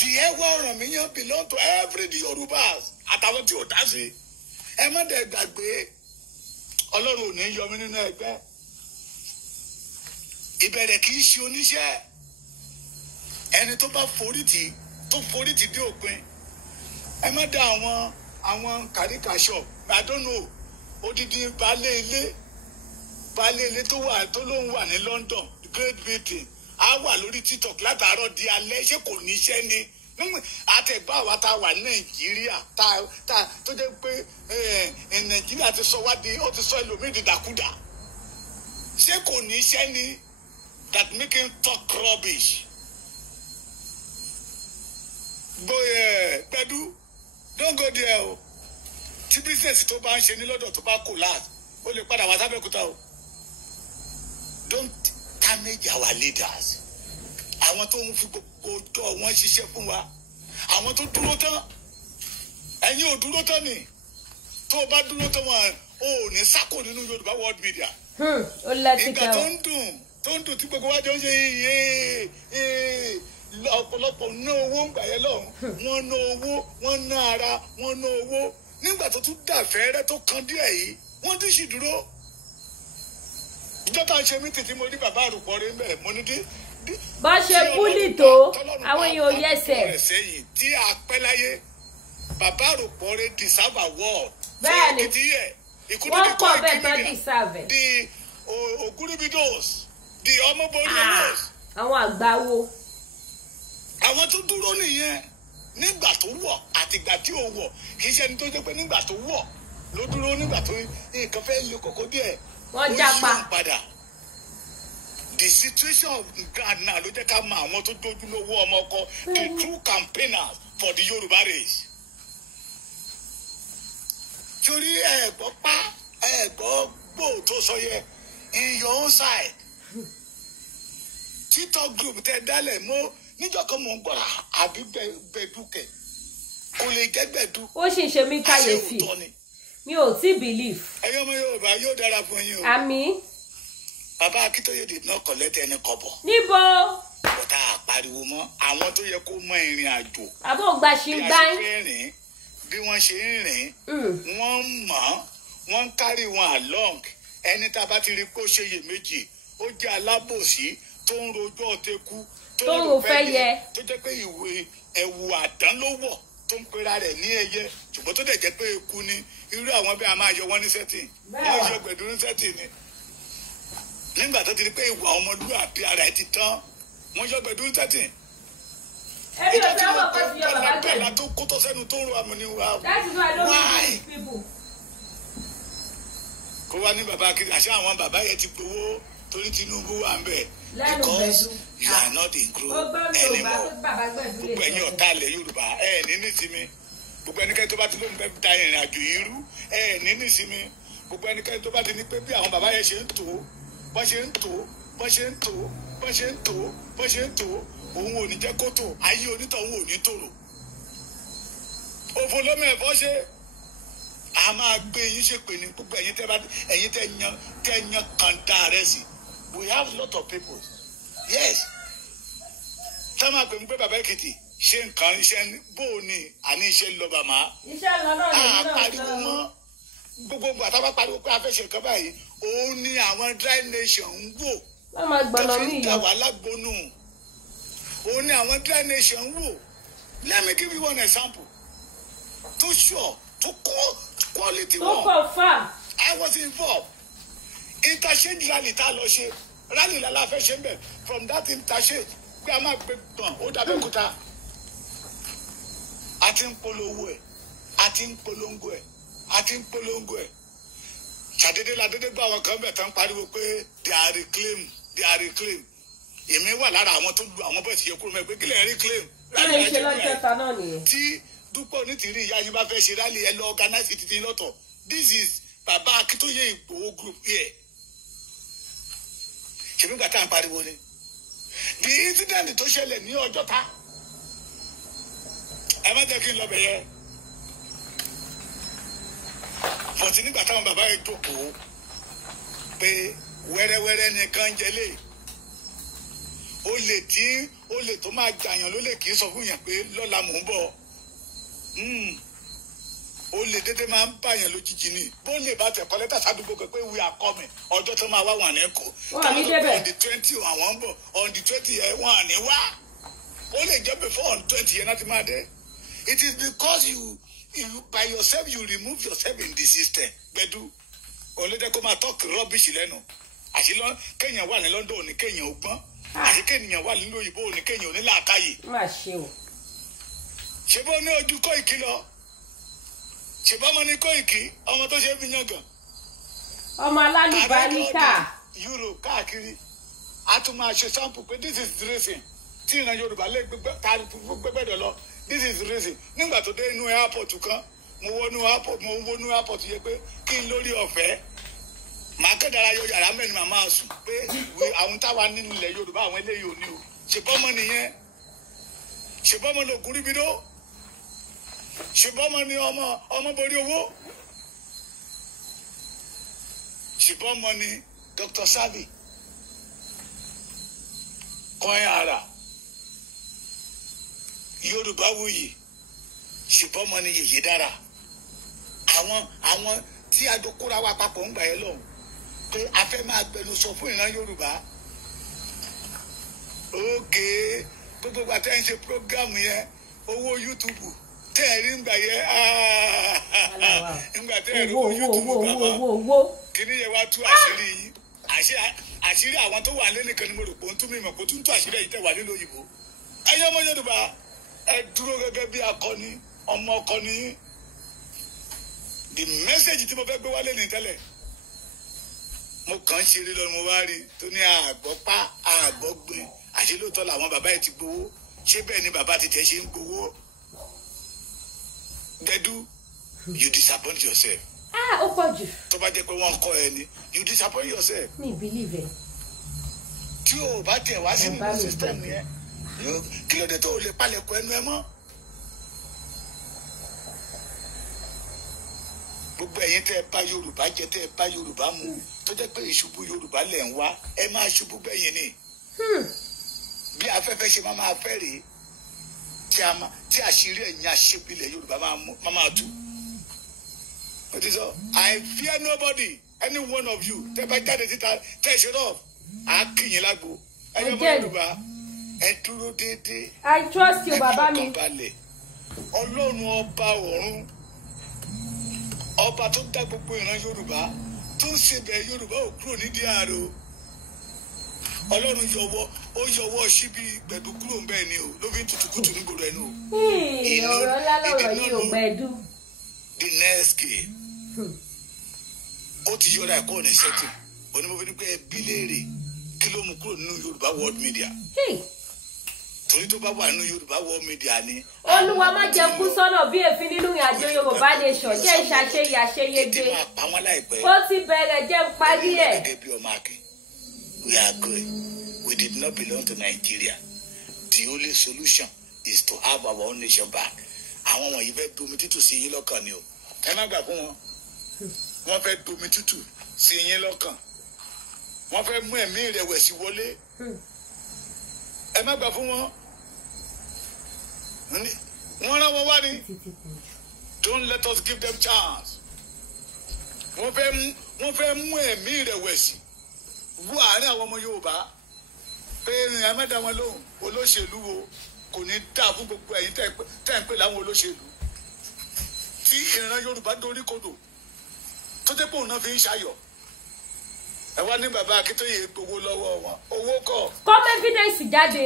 The Ẹwà Ọ̀rànmíyàn belong to every Yorùbás àtàwọn tí ò dá sí. ẹ má dẹ̀ gbàgbé Ọlọ́run ò ní yọ mí nínú ẹgbẹ́. ìbẹ̀rẹ̀ kì í ṣe oníṣẹ́, ẹni tó bá forítì dé òpin. ẹ má dá àwọn kàríkàṣọ I don't know odidi baálé ilé tó lóun wà ní London Great Britain á wà lórí TikTok látàárọ̀ di alẹ́, ṣé kò ní iṣẹ́ ni? àtẹ̀gbọ́ àwa tá a wà ní Nàìjíríà tó jẹ́ pé Nàìjíríà ti sọ wá ó ti sọ ẹlòmíì di dàkúdà, ṣé kò ní iṣẹ́ ni? That make him talk rubbish. Gbẹ̀dú don't go there o. tí business tó bá ń ṣe ní lọ́dọ̀ tó bá collapse ó lè padà wá sábẹ́kúta o. Don't damage our leaders. àwọn tó ń fi gbogbo ọjọ́ wọn ṣiṣẹ́ fún wa, àwọn tó dúró tán. ẹ̀yin ò dúró tán ni, tó o bá dúró tán wọn ò ní sákò nínú Yorùbá world media. ìgbà tó ń dùn tí gbogbo wa jọ ń ṣe ọ̀pọ̀lọpọ̀ ná owó ń gbà yẹn lọ́hùn, wọ́n ná owó, wọ́n ná ara, wọ́n ná owó. nígbà tó tún dà fẹ́rẹ́ tó kan díẹ̀ yìí wọ́n tún sì dúró. ìjọ tá a ṣe mí títí mo rí bàbá àrùkọ rẹ mbẹ mo ní dé. bá ṣe búlì tó àwọn èèyàn ò yẹsẹ̀. tí a pẹ́ láyé bàbá àrùkọ rẹ deserve award. bẹ́ẹ̀ni wọ́n pọ̀ bẹ́ẹ̀ tó deserve. the Oguribidos, the Ọmọbọ̀lọ́wọ́. àwọn àgbáwo. àwọn tó dúró nìyẹn nígbà tó wọ̀ àtìgbà tí ò wọ̀, kì í ṣe ẹni tó jẹ́ pé nígbà tó wọ̀ ló dúró, nígbà tó nǹkan fẹ́ lé kókó díẹ̀ wọ́n jápa padà. The situation of God now ló jẹ́ ká mọ àwọn tó dójú lówó ọmọ ọkọ, the true campaigners for the Yorùbá race. torí ẹ̀gbọ́ gbò tó sọ yẹ in your own side. TikTok group tẹ dálẹ̀ mọ́ níjọ́ kan mò ń gbọ́ra àbí gbẹdúkẹ̀ kò lè jẹ́ gbẹdú. ó sì ń ṣe mí káyèsí mi ò tí believe. ẹ̀yin ọmọ Yorùbá yóò dára fún yín o. àmín. bàbá Akíntóyè did not collect any kọ́bọ̀. níbo. bọ́tà àpariwo mọ́ àwọn tó yẹ kó mọ ìrìn àjò. àbó gba ṣì ń gbá. bí wọ́n ṣe ń rìn wọ́n mọ̀ wọ́n ń carry wọn along. ẹni tá a bá ti rí kó ṣe iyèméjì ó jẹ́ alábòsí tó ń rojọ́ ọ̀tẹ̀kù tó ń fẹ́ yẹ. tó jẹ́ pé ẹ̀wù àdán ló wọ̀ tó ń pera rẹ̀ ní ẹyẹ ṣùgbọ́n tó dẹ̀ jẹ́ pé eku ni. irú àwọn bí a máa yọ wọ́n ní sẹ́tìn wọ́n yọ gbẹ̀dú ní sẹ́tìn ni. nígbà tó ti di pé ìwà ọmọlúwàbí ara ẹ̀ ti tán wọ́n yọ gbẹ̀dú ní sẹ́tìn. ẹbí ò fẹ́ wọ́n kọ́ sí yọ bàbá gbẹ̀dú. ìjọba tó kó tọ́ sẹ́nu tó ń ro àmọ́ ni wà. that is why I don't believe people. kó wá ní bàbá kiri àṣà àwọn bàbá yẹn ti gbowó torí Tinubu wà ń bẹ̀. because you are not in group anymore. gbogbo ẹ̀yin ọ̀tá ilẹ̀ Yorùbá ẹ̀ ní nísìmí. gbogbo ẹnikẹ́ni tó bá ti lóun fẹ́ da ìrìn àjò yìí rú ẹ̀ ní nísìmí. gbogbo ẹnikẹ́ni tó bá ti ní pé bí àwọn bàbá yẹn ṣe ń tò bọ́n ṣe ń tò bọ́n ṣe ń tò bọ́n ṣe ń tò bọ́n ṣe ń tò òun ò ní jẹ́ kó tò ayé onítọ̀hún ò ní tòrò. òfò lọ́mọ ẹ̀fọ́ ṣe a máa gbé yín ṣépè ní gbogbo ẹ̀yin tẹ́ yan kàńdà rẹ̀ sí. we have a lot of people. yes tá a máa pè mí pé bàbá Èkìtì ṣe nǹkan iṣẹ́ bó o ní àní iṣẹ́ lọ bàmá. iṣẹ́ lọ náà lè náà pariwo mọ́ gbogbo àtàwọn pariwo pé a fẹ́ ṣe nǹkan báyìí òun ni àwọn dry nation ń wò. wọ́n máa gbọ́nà mí yọ. tó fi ń dà wá lágbónú òun ni àwọn dry nation ń wò. let me give you one example tó sure tó kọ́ quality tó one. confirm. I was involved. Interchange rally tá lọ ṣe rally la fẹ́ ṣe ń bẹ̀ from that interchange pé a máa gbé gbọ̀n ó dàbẹ̀ kúta. A ti ń polówó ẹ̀ a ti ń polongo ẹ̀ a ti ń polongo ẹ̀. Ṣàdédé la dédé gbọ́ àwọn kan bẹ̀ tán pariwo pé they are reclaim. Èmi wà lára àwọn tó lu àwọn bẹ́ẹ̀ ti yẹ kúrò mẹ́ pé kílẹ̀ reclaim. Kí lè ṣe lọ́jọ́ ta náà nìyẹn? Tí Dúpẹ́ Onítìrí ìyá yín bá fẹ́ ṣe rally ẹ lọ organize títí lọ́tọ̀. This is Bàbá Akíntóyè Ìgbòho group here. Ṣèbí gbà tá à ń pariwo ni. The incident tó ṣẹlẹ̀ ní Ọjọ́ta. Ẹ má jẹ́ kí n lọ bẹ̀ yẹn. Bọ̀tí nígbà táwọn bàbá yẹn jókòó pé wẹ́rẹ́wẹ́rẹ́ nìkan jẹlé. Olè tó máa jàyàn lólè kì í sọ fún yàn pé lọ́la mò ń bọ̀. Olè dédé máa ń bàyàn lójijì ni. Bó lè bá tẹ̀ kọ́ lẹ́tà sádùúgbò pé we are coming. Ọjọ́ tó máa wá wà ní Èkó. Wọ́n ní débẹ̀. On the 20 àwọn ń bọ̀. On the 20 yẹn wọ́n à ní wá. Ó lè jẹ́ before on 20 yẹn láti máa dé. It is because you by yourself you remove yourself in the system. Gbẹ̀dú. Olóde kó máa talk rubbish lẹ́nu. Àṣìlọ́ kéèyàn wà ní London ò ní kéèyàn ó gbọ́n. Àṣì kéèyàn wà nílùú òyìnbó ò ní kéèyàn ò ní làákàyè. Má ṣe o. Ṣé bó ní ojú Kóìkí lọ? Ṣé bá ọmọ ní Kóìkí ọmọ tó ṣe é fi yangàn? Ọmọ alálùbáríkà. Euro káàkiri. A tún máa ṣe sample pé this is dressing. Tí ìran Yorùbá lè gbẹgbẹ́dọ̀ lọ. This is dressing. Nígbà tó dé inú airport kan, mo wọnú airport yẹ pé kí n lórí ọ̀fẹ́. Màá kẹ́dára yọ yàrá mẹ́rin màmá sùn pé àwọn táwa nínú ilẹ̀ Yorùbá àwọn eléyìí ò ní o. Ṣèbọ́mọ nìyẹn. Ṣèbọ́mọ lògùn ríbi dó. Ṣèbọ́mọ ni ọmọ borí owó. Ṣèbọ́mọ ni Dr. Sabi. Kọ́yìn ara. Yorùbá wuyì. Ṣèbọ́mọ ni Yèyé dára. Àwọn tí a jọ kóra wa papọ̀ ń gbà yẹn lọ pé a fẹ́ máa gbẹnu sọ fún ìran Yorùbá. Ókè gbogbo àti ẹ̀ ń ṣe program yẹn owó YouTube tẹ́ ẹ̀ rí ngbà yẹn ngbà tẹ́ ẹ̀ rí owó YouTube bàbá kíní yẹn wá tú àṣírí yìí àṣírí àwọn tó wà lẹ́nìkan ni mo rò pé ó ń tún mi mọ̀ kó tún tú àṣírí ẹ̀yìn tẹ́ wà nílùú òyìnbó. ẹ̀yin ọmọ Yorùbá ẹ dúró gẹ́gẹ́ bí akọni ọmọ ọkọni. The message tí mo fẹ́ gbé wálé ní tẹ́lẹ̀ mo kàn ń ṣeré lọ́nà mo bá rí tó ní àgbọ́pá àgbọ́gbìn àṣelóòótọ́ làwọn bàbá yìí ti gbowó ṣé bẹ́ẹ̀ ni bàbá ti tẹ̀ ṣe ń gbowó. Gẹ̀dú you disappoint yourself. Ó pọ̀ jù. Tó bá jẹ́ pé wọ́n ń kọ́ ẹ ni you disappoint yourself. Mi believe ẹ. Tí o bá tẹ̀ wá sínú system yẹn kí ló dé tó o lè palẹ̀kùn ẹnu ẹ mọ́. Gbogbo ẹ̀yin tẹ́ ẹ bá Yorùbá jẹ tẹ́ ẹ bá Yorùbá mu tó jẹ́ pé ìṣubú Yorùbá lẹ̀ ń wá ẹ máa ṣubú bẹ́yìn ni. Bí afẹ́fẹ́ ṣe máa fẹ́ rèé tí àṣírí ẹ̀yìn àṣepilẹ̀ Yorùbá máa tú. It is all. I fear nobody, any one of you. Tẹ́ bá jáde síta tẹ́ ṣe rọ̀ á kìyìn lágbo. Ẹ̀yin ọmọ Yorùbá ẹ dúró déédéé. I trust you bàbá mi. Ọlọ́run ọba ọ̀run ọba tó dá gbogbo ìran Yorùbá tó ń ṣebẹ̀ Yorùbá ò kúrò nídìí ààrò. Ọlọ́run yọwọ́ síbi gbẹ̀dú kúrò ń bẹ́ẹ̀ ni o ló fi ń tutù kùtù nígboro ẹnu o. Ọ̀rọ̀ ńlá lọ̀rọ̀ yìí ò gbẹ̀dú. The next game ó ti yọra ẹ̀kọ́ ní sẹ́tù onímọ̀fẹ́ ní pé ẹbí léèrè kí ló mú kúrò nínú Yorùbá world media. Torí tó bá wà nínú Yorùbá world media ni. Olúwa má jẹ́ kú sọ́nà bí èéfín nínú ìrìnàjò Yorùbá nation jẹ́ ìṣàṣeyẹ àṣeyege. Ó ti bẹ̀rẹ̀ jẹ́ ń parí ẹ̀. Gẹ́gẹ́ bí ọmọ akin we are good. We did not belong to Nigeria. The only solution is to have our own nation back. Àwọn wọ̀nyí fẹ́ domi tútù sí yín lọ́kàn ni o. Ẹ má gbà fún wọn. Wọ́n fẹ́ domi tútù sí yín lọ́kàn. Wọ́n fẹ́ mú ẹ̀mí ìrẹ̀wẹ̀sì wọlé. Ẹ má gbà fún wọn. Wọ́n rán wọn wá ní. Don't let us give them chance. Wọ́n fẹ́ mú ẹ̀mí ìrẹ̀wẹ̀sì wú àárín àwọn ọmọ Yorùbá. Pé ẹ má dá wọn lóhùn olóṣèlú wo kò ní dá fún gbogbo ẹ̀yin tẹ́ ń pè láwọn olóṣèlú. tí ìran Yorùbá dorí kodò tó dé pé òun náà fi ń ṣayọ̀ ẹ wá ní bàbá Akíntóyè gbowó lọ́wọ́ wọn owó kọ́. come evidence jáde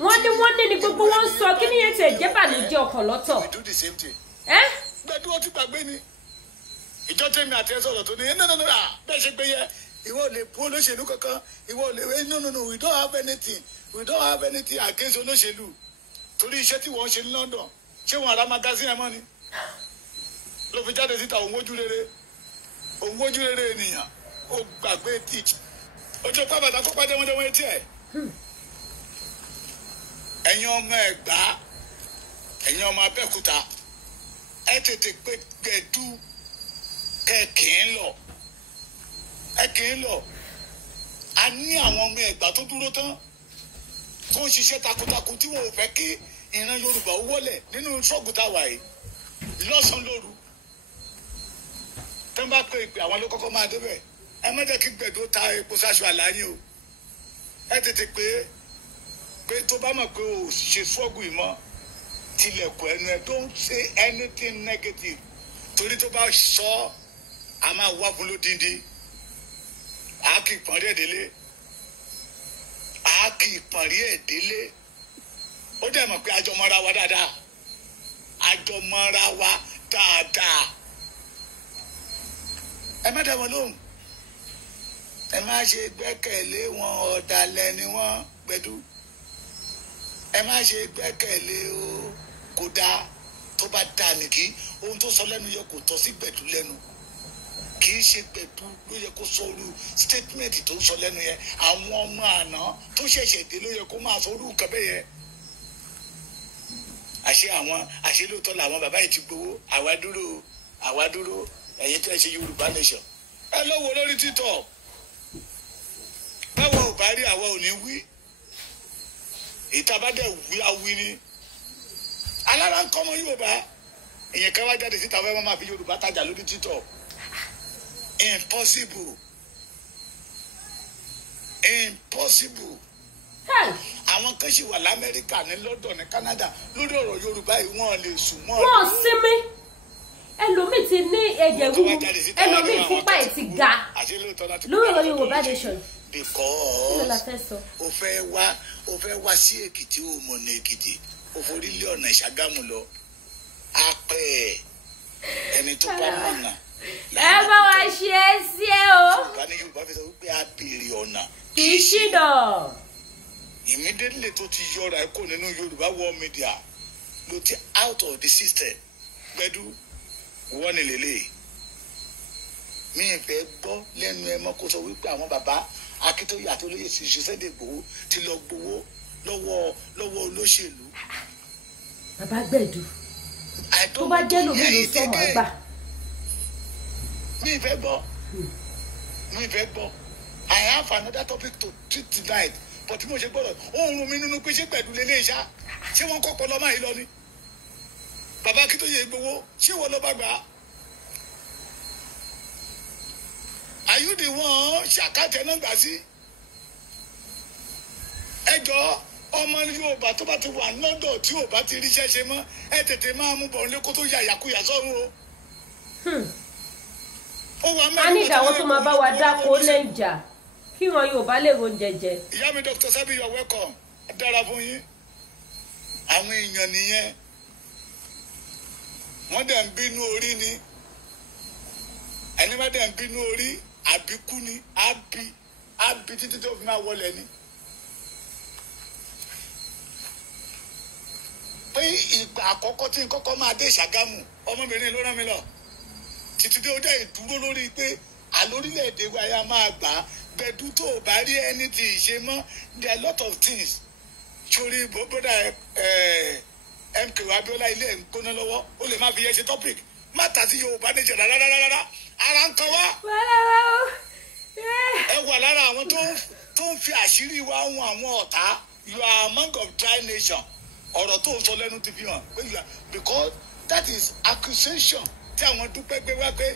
wọ́n ní gbogbo wọn sọ kí nìyẹn tẹ̀ jẹ́ bàlújẹ́ ọkàn lọ́tọ̀. we do the same thing. gbẹdú ọtí gbàgbé ni ìjọ tèmi àti ẹ sọ̀rọ̀ tó ní no bẹ́ẹ̀ ṣe gbé yẹ ìwọ ò lè bú olóṣèlú kankan ìwọ ò lè no we don't have anything against olóṣèlú torí iṣẹ́ tí wọ́n ṣe ní London ṣé wọn àrà magazine ẹ mọ́ ni ló fi jáde síta òun wójú rere ènìyàn ó gbàgbé teach ojú ọpá bàtà kó pàdé wọn etí ẹ ẹ̀yin ọmọ Ẹ̀gbá ẹ̀yin ọmọ Abẹ́òkúta ẹ tètè gbé Gbẹ̀du kẹkìn lọ a ní àwọn ọmọ Ẹ̀gbá tó dúró tán tó ń ṣiṣẹ́ takuntakun tí wọn ò fẹ́ kí ìran Yorùbá ó wọlẹ̀ nínú ṣọ́ọ̀gù táwa yìí lọ́sàn-án lóru tó ń bá pé ìpè àwọn ló kọ́kọ́ máa débẹ̀ ẹ má jẹ́ kí Gbẹ̀du ta epo sáṣọ àlàyé o ẹ tètè pé tó bá mọ̀ pé o ṣe ṣọ́ọ̀gù yìí mọ́ tilẹ̀kùn ẹnu ẹ don't say anything negative torí tó bá sọ a máa wá fún lódindi a kì í pọ̀nrí ẹ̀ délé ó dẹ̀ mọ̀ pé àjọmọ́ra wa dáadáa ẹ má dá wọn lóhùn ẹ má ṣe gbẹ́kẹ̀lé wọn ọ̀dàlẹ̀ ni wọ́n Gbẹ̀du ẹ má ṣe gbẹ́kẹ̀lé o kò dáa tó bá dáa nìkí ohun tó sọ lẹ́nu yẹ kò tọ́ sí Gbẹ̀du lẹ́nu kì í ṣe Gbẹ̀du ló yẹ kó sọ orú statement tó ń sọ lẹ́nu yẹn àwọn ọmọ àná tó ṣẹ̀ṣẹ̀ dé ló yẹ kó máa sọ orú nǹkan bẹ́ẹ̀ yẹn àṣé lóòótọ́ làwọn bàbá yìí ti gbowó àwa dúró ẹ̀yin tẹ́ ẹ ṣe Yorùbá nation ẹ lọ́wọ́ lórí títọ̀ báwo ò bá rí àwa ò ní wí ìtabádẹ́ wí awí ni alára ń kọ́ ọmọ Yorùbá èèyàn kan wá jáde síta fẹ́ máa fi Yorùbá tajà lórí títọ̀ impossible àwọn kan ṣì wà l'Amẹ́ríkà ní London ní Canada lórí ọ̀rọ̀ Yorùbá yìí wọ́n lè sùn wọ́n sinmi ẹlòmíì ti ní ẹ̀jẹ̀ wúwo ẹlòmíì fúnpá ẹ̀ ti ga lórí ọ̀rọ̀ Yorùbá nation because o fẹ́ wá sí Èkìtì o mọ̀ ní Èkìtì o forí lé ọ̀nà Ìṣàgámù lọ apẹ̀ ẹni tó bá mọ̀nà. ẹ bá wa ṣe é sí ẹ o. Yorùbá ní Yorùbá fi sọ wípé a béèrè ọ̀nà kì í ṣìnà. immediately tó ti yọra ẹ kó nínú Yorùbá world media ló ti out of the system Gbẹ̀du wọ́n ní lélẹ̀ mi ì fẹ́ gbọ́ lẹ́nu ẹ mọ́ kó sọ wípé àwọn bàbá Akíntóyè àti olóyè Sunday Igboho ti lọ gbowó lọ́wọ́ olóṣèlú. bàbá Gbẹ̀du tó bá jẹ́ lómi ló sọ̀rọ̀ àgbà. mi ì fẹ́ gbọ́ I have another topic to treat tonight but mo ṣe gbọ́dọ̀ ó ń rún mi nínú pé ṣé Gbẹ̀du lélẹ̀ ṣá ṣé wọ́n kọ́kọ́ lọ́ọ́ máa yí lọ ni bàbá Akíntóyè Igboho ṣé wọ́n lọ́ bá gbà á. àyùdí wọn ṣàkàtẹ náà gbà sí ẹjọ́ ọmọ Yorùbá tó bá ti wà lọ́dọ̀ tí ò bá ti ríṣẹ́ ṣe mọ́ ẹ tètè máa mú bọ̀ nílé kó tó yà yàkuyà sọ́run o. a ní ìdáwọ́ tó máa bá wa dáko lẹ́jà kí wọn Yorùbá lè ro jẹjẹ. ìyá mi Dr. Sabi you are welcome dára fún yín àwọn èèyàn nìyẹn wọ́n dẹ̀ ń bínú orí ni ẹni bá dẹ̀ ń bínú orí àbíkú ni àbí títí tó fi máa wọlé ni. pé ìgbà àkọ́kọ́ tí n kọ́kọ́ máa dé Ṣàgámù ọmọbìnrin ló rán mi lọ títí dé ó dẹ̀ ìdúró lórí pé àlórílẹ̀-èdè wa ya máa gbà á Gbẹ̀du tó o bá rí ẹni tí ì ṣe mọ́ there are a lot of things sórí bọ́dà MK Abiola ilé ẹ̀ ń gbóná lọ́wọ́ ó lè má fi yẹ ṣe topic má tà sí Yorùbá nation rárá ara ń kan wá ẹ wà lára àwọn tó ń fi àṣírí wa hun àwọn ọ̀tá you are among of dry nation ọ̀rọ̀ tó ń sọ lẹ́nu ti fi hàn pé you are because that is accusation tí àwọn Dúpẹ́ gbé wá pé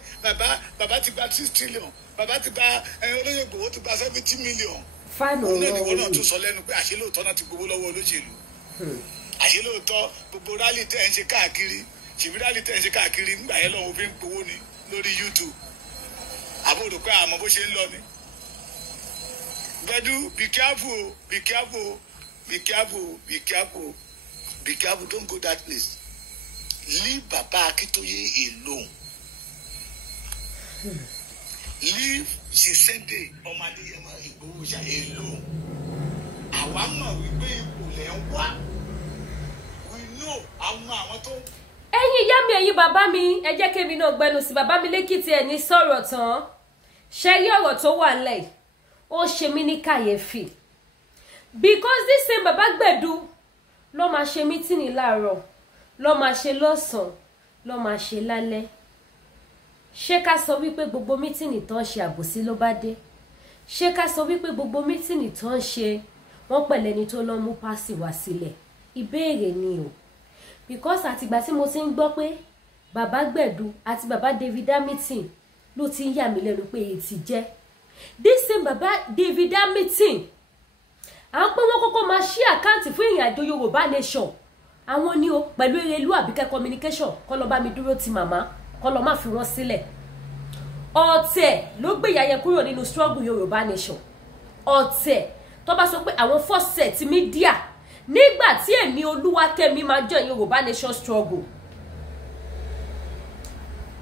bàbá ti gba 6 trillion bàbá ti gba olóyè Ìgbòho ti gba 70 million. fáànù òun náà ni wọn náà tún sọ lẹ́nu pé àṣelóòótọ́ náà ti gbowó lọ́wọ́ olóṣèlú àṣelóòótọ́ gbogbo rálì tẹ́ ẹ̀ ń ṣe káàkiri ṣèbírálì tẹ̀ ń ṣe káàkiri ńgbà yẹn lọ́wọ́ fi ń powó ni lórí YouTube àbúrò pé àmọ́ bó ṣe ń lọ ni. Gbedu, be careful, be careful, be careful, be careful, be careful, don't go that place. Leave Baba Akintoye alone. Leave Sisende Ọmọdéyẹmọ Ìgbòho alone. Àwa mọ̀ wípé ipò lẹ̀ ń wá. We know àwọn tó. Ẹ̀yin ìyá mi, ẹ̀yin bàbá mi, ẹ jẹ́ kémi náà gbẹnu sí bàbá mi lẹ́kìtì ẹ̀ ní sọ̀rọ̀ tán. Ṣé rí ọ̀rọ̀ tó wà nílẹ̀ ó ṣe mí ní kàyéfì. Because this same Baba Gbedu ló máa ṣe mítìnì láàárọ̀, ló máa ṣe lọ́sàn-án, ló máa ṣe lálẹ́. Ṣé ká sọ wípé gbogbo mítìnì tó ń ṣe àbòsí ló bá dé? Ṣé ká sọ wípé gbogbo mítìnì tó ń ṣe wọ́n pẹ̀lẹ́ ni tó lọ mú pásì wá sílẹ̀? Ìbéèrè ni o. Because àtìgbà tí mo ti ń gbọ́ pé Baba Gbedu àti Baba David meeting ló ti ń yà mí lẹ́nu pé èyí ti jẹ́. This same Baba David meeting àwọn pé wọ́n kọ́kọ́ máa ṣí àkáǹtì fún ìrìnàjò Yorùbá Nation àwọn ni o pẹ̀lú Erelu Àbíkẹ́ communication kọ́ lọ bá mi dúró ti màmá kọ́ lọ má fi wọ́n sílẹ̀. Ọ̀tẹ̀ ló gbé ìyá yẹn kúrò nínú struggle Yorùbá Nation. Ọ̀tẹ̀ tó bá sọ pé àwọn first set media nígbà tí èmi Olúwakẹ́mi máa join Yorùbá Nation struggle.